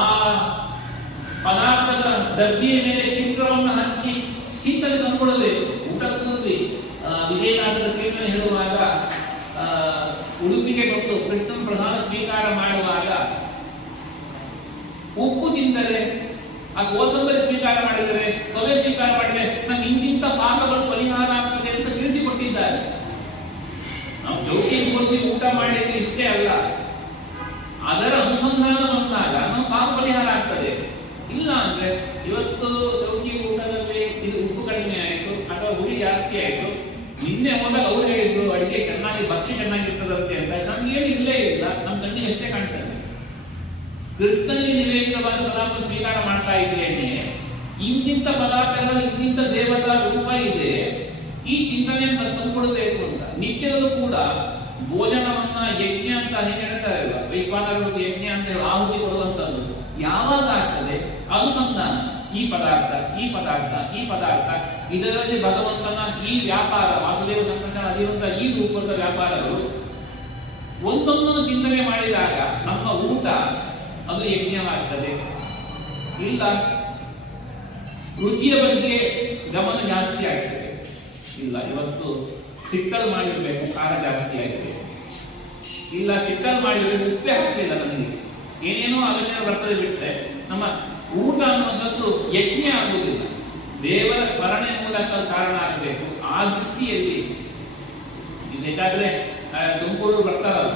ಪದಾರ್ಥದ ಡಬ್ಬಿಯ ಮೇಲೆ ಚಿತ್ರವನ್ನು ಹಚ್ಚಿ ಚಿಂತನೆ ತಂದುಕೊಡಬೇಕು. ಊಟ ಕೂತ್ವಿ ವಿಜಯದಾಸರ ಕೀರ್ತನೆ ಹೇಳುವಾಗ ಉಡುಪಿಗೆ ಕೊಟ್ಟು ಕೃಷ್ಣನ ಪ್ರಧಾನ ಸ್ವೀಕಾರ ಮಾಡುವಾಗ ಉಪ್ಪು ತಿಂದರೆ ಆ ಕೋಸಂಬರಿ ಸ್ವೀಕಾರ ಮಾಡಿದರೆ ತೊವೆ ಸ್ವೀಕಾರ ಮಾಡಿದರೆ ನಮ್ಗೆ ಇಂತಿಂತ ಪಾಪಗಳು ಪರಿಹಾರ ಆಗ್ತದೆ ಅಂತ ತಿಳಿಸಿಕೊಟ್ಟಿದ್ದಾರೆ. ಅದರ ಅನುಸಂಧಾನ ಬಂದಾಗ ನಮ್ಮ ಪಾಪ ಪರಿಹಾರ ಆಗ್ತದೆ. ಇಲ್ಲ ಅಂದ್ರೆ ಇವತ್ತು ಚೌಕಿ ಊಟದಲ್ಲಿ ಇದು ಉಪ್ಪು ಕಡಿಮೆ ಆಯಿತು ಅಥವಾ ಹುಳಿ ಜಾಸ್ತಿ ಆಯಿತು, ನಿನ್ನೆ ಹೋದಾಗ ಅವ್ರು ಹೇಳಿದ್ರು ಅಡಿಗೆ ಚೆನ್ನಾಗಿ ಭಕ್ಷ್ಯ ಚೆನ್ನಾಗಿರ್ತದಂತೆ ಅಂತ, ನಮ್ಗೇನು ಇಲ್ಲೇ ಇಲ್ಲ, ನಮ್ಮ ಕಣ್ಣಿಗೆ ಅಷ್ಟೇ ಕಾಣ್ತದೆ. ಕೃಷ್ಣನಿಗೆ ನಿವೇದಿತವಾದ ಪದಾರ್ಥ ಸ್ವೀಕಾರ ಮಾಡ್ತಾ ಇದ್ದೇನೆ, ಇಂತಿಂತ ಪದಾರ್ಥಗಳಲ್ಲಿ ಇಂತಿಂತ ದೇವತಾ ರೂಪ ಇದೆ, ಈ ಚಿಂತನೆಯನ್ನು ತಂದುಕೊಡ್ಬೇಕು ಅಂತ. ನಿತ್ಯದಲ್ಲೂ ಕೂಡ ಭೋಜನವನ್ನ ಯಜ್ಞ ಅಂತ ಹೇಗೆ ಹೇಳ್ತಾರಲ್ಲ, ವೈಶ್ವಾನರ ಯಜ್ಞ ಅಂತ ಹೇಳಿ ಆಹುತಿ ಕೊಡುವಂಥದ್ದು ಯಾವಾಗ ಆಗ್ತದೆ? ಅನುಸಂಧಾನ. ಈ ಪದಾರ್ಥ ಈ ಪದಾರ್ಥ ಈ ಪದಾರ್ಥ, ಇದರಲ್ಲಿ ಭಗವಂತನ ಈ ವ್ಯಾಪಾರ, ವಾಸುದೇವ ಸಂಕರ್ಷಣ ಅದಿರುವಂತಹ ಈ ರೂಪದ ವ್ಯಾಪಾರಗಳು ಒಂದೊಂದನ್ನು ಚಿಂತನೆ ಮಾಡಿದಾಗ ನಮ್ಮ ಊಟ ಅದು ಯಜ್ಞವಾಗ್ತದೆ. ಇಲ್ಲ ರುಚಿಯ ಬಗ್ಗೆ ಗಮನ ಜಾಸ್ತಿ ಆಗ್ತದೆ. ಇಲ್ಲ ಇವತ್ತು ಸಿಕ್ಕಲ್ ಮಾಡಿರ್ಬೇಕು, ಖಾರ ಜಾಸ್ತಿ ಆಗಿದೆ. ಇಲ್ಲ ಸಿಕ್ಕಲ್ ಮಾಡಿರ್ಬೇಕು, ಉಪ್ಪೇ ಹಾಕ್ಲಿಲ್ಲ ನನಗೆ, ಏನೇನೋ ಆಲೋಚನೆ ಬರ್ತದೆ. ಬಿಟ್ಟರೆ ನಮ್ಮ ಊಟ ಅನ್ನುವಂಥದ್ದು ಯಜ್ಞ ಆಗುವುದಿಲ್ಲ, ದೇವರ ಸ್ಮರಣೆ ಮೂಲಕ ಕಾರಣ ಆಗಬೇಕು. ಆ ದೃಷ್ಟಿಯಲ್ಲಿ ಬೇಕಾದ್ರೆ ತುಮಕೂರು ಬರ್ತಾರಲ್ಲ,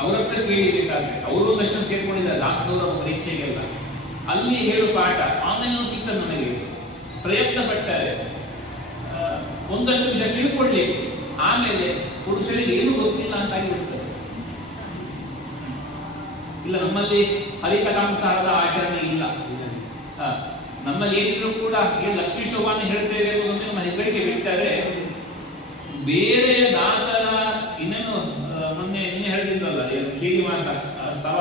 ಅವ್ರ ಹತ್ರ ಕೇಳಿಬೇಕಾದ್ರೆ ಅವರು ದರ್ಶನ ಸೇರ್ಕೊಂಡಿದ್ದಾರೆ ದಾಸೋರ ಪರೀಕ್ಷೆಗೆಲ್ಲ, ಅಲ್ಲಿ ಹೇಳು ಪಾಠ ಆನ್ಲೈನ್ ಸಿಗ್ತದೆ ನನಗೆ. ಪ್ರಯತ್ನ ಪಟ್ಟಾರೆ ಒಂದಷ್ಟು ವಿಷಯ ತಿಳ್ಕೊಳ್ಳಿ, ಆಮೇಲೆ ಪುರುಷರಿಗೆ ಏನು ಗೊತ್ತಿಲ್ಲ ಅಂತ ಆಗಿಬಿಡ್ತದೆ. ಇಲ್ಲ ನಮ್ಮಲ್ಲಿ ಹರಿಕಥಾಂಸಾರದ ಆಚರಣೆ ಇಲ್ಲ. ನಮ್ಮಲ್ಲಿ ಏನಿದ್ರು ಕೂಡ ಏನು ಲಕ್ಷ್ಮೀ ಶೋಭಾನ ಹೇಳ್ತೇವೆ ಅನ್ನೋದೊಂದು ನಮ್ಮ ಹೆಗ್ಗಳಿಕೆ ಬಿಟ್ಟರೆ, ಬೇರೆ ದಾಸರ ಇನ್ನೇನು ಮೊನ್ನೆ ನಿನ್ನೆ ಹೇಳ್ತಿದ್ರಲ್ಲ ಏನು ಶ್ರೀನಿವಾಸ ಸ್ತವ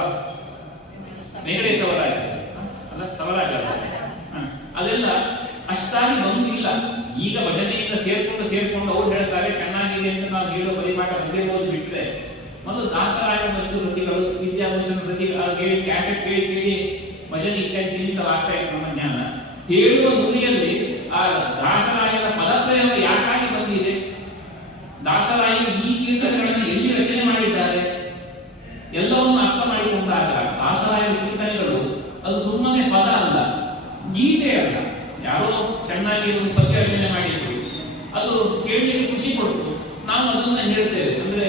ವೆಂಕಟೇಶ್ವರ ಅಲ್ಲ ಸ್ತವರಾಜ, ಅದೆಲ್ಲ ಅಷ್ಟಾಗಿ ಬಂದಿಲ್ಲ. ಈಗ ಭಜನೆಯಿಂದ ಸೇರ್ಕೊಂಡು ಅವ್ರು ಹೇಳ್ತಾರೆ ಚೆನ್ನಾಗಿದೆ ಅಂತ ನಾವು ಹೇಳೋ ಪರಿಪಾಠ ಮುಗಿಯೋದು ಬಿಟ್ಟರೆ, ಮೊದಲು ದಾಸರಾಯನಷ್ಟು ಕೃತಿಗಳು, ವಿದ್ಯಾಭೂಷಣ ಕೃತಿ ಕೇಳಿ ಕ್ಯಾಸೆಟ್ ಕೇಳಿ ಭಜನೆ ಇತ್ಯಾದಿ ಸೀಮಿತವಾಗ್ತಾ ಇತ್ತು ನಮ್ಮ ಜ್ಞಾನ. ಹೇಳುವ ನುಡಿಯಲ್ಲಿ ಆ ದಾಸರಾಯನ ಪದಪ್ರಯೋಗ ಯಾಕಾಗಿ ಬಂದಿದೆ, ದಾಸರಾಯರು ಈ ಕೀರ್ತನೆಗಳನ್ನು ಎಲ್ಲಿ ರಚನೆ ಮಾಡಿದ್ದಾರೆ ಎಲ್ಲವನ್ನು ಅರ್ಥ ಮಾಡಿಕೊಂಡಾಗ ದಾಸರಾಯನ ಕೀರ್ತನೆಗಳು ಅದು ಸುಮ್ಮನೆ ಪದ ಅಲ್ಲ, ಗೀತೆ ಅಲ್ಲ, ಯಾರೋ ಚೆನ್ನಾಗಿ ಒಂದು ಪದ್ಯ ರಚನೆ ಮಾಡಿದ್ರು, ಅದು ಕೇಳಿ ಖುಷಿ ಕೊಡ್ತು, ನಾವು ಅದನ್ನ ಹೇಳ್ತೇವೆ. ಅಂದ್ರೆ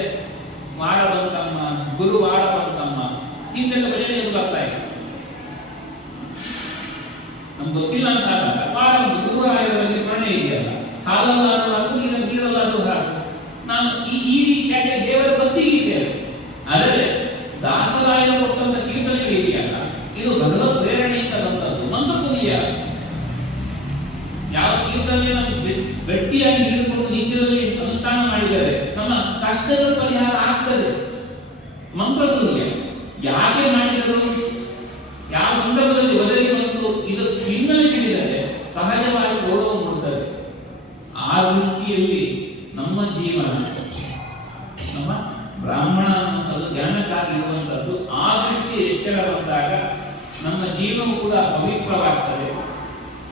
ವಾರ ಬಂತಮ್ಮ, ಗುರುವಾರ ಬಂತಮ್ಮ, ಹಿಂದೆಲ್ಲ ಭಜನೆಗಳು ಬರ್ತಾ ಇದೆ. ನಮ್ಗೆ ಗೊತ್ತಿಲ್ಲ ಅಂತ ವಾರ ಒಂದು ಗುರುವಾರ ಸ್ಮರಣೆ ಇದೆಯಲ್ಲ, ಹಾಲಲ್ಲಾರು ಹಾಕು, ಈಗ ನೀರಲ್ಲಾರು ಹಾಕು, ನಾನು ಈ ರೀತಿಯಾಗಿ ದೇವರ ಬತ್ತಿಗೆ ಇದೆ. ಆದರೆ ದಾಸರಾಯರು ಕೊಟ್ಟಂತ ಕೀರ್ತನೆ ಇದೆಯಲ್ಲ, ಇದು ಭಗವತ್ ಪ್ರೇರಣೆಯಿಂದ ಬಂದದ್ದು, ಮಂತ್ರಪುರಿಯ ಯಾವ ಕೀರ್ತನೆ ನಮಗೆ ಗಟ್ಟಿಯಾಗಿ ಹಿಡಿದುಕೊಂಡು ನಿತ್ಯದಲ್ಲಿ ಅನುಷ್ಠಾನ ಮಾಡಿದರೆ ನಮ್ಮ ಕಷ್ಟಗಳು ಪರಿಹಾರ ಆಗ್ತದೆ. ಮಂತ್ರಪುರಿಯ ಯಾಕೆ ಮಾಡಿದರು, ಯಾವ ಸಂದರ್ಭದಲ್ಲಿ ಒದಗಿ ಬಂತು, ಇದು ಹಿನ್ನೆಲೆ ತಿಳಿದರೆ ಸಹಜವಾಗಿ ಗೌರವ ಮೂಡುತ್ತದೆ. ಆ ದೃಷ್ಟಿಯಲ್ಲಿ ನಮ್ಮ ಜೀವನ, ನಮ್ಮ ಬ್ರಾಹ್ಮಣ ಅನ್ನುವಂಥದ್ದು ಜ್ಞಾನಕ್ಕಾಗಿ ಇರುವಂಥದ್ದು, ಆ ದೃಷ್ಟಿ ಎಚ್ಚರ ಬಂದಾಗ ನಮ್ಮ ಜೀವನವು ಕೂಡ ಪವಿತ್ರವಾಗ್ತದೆ.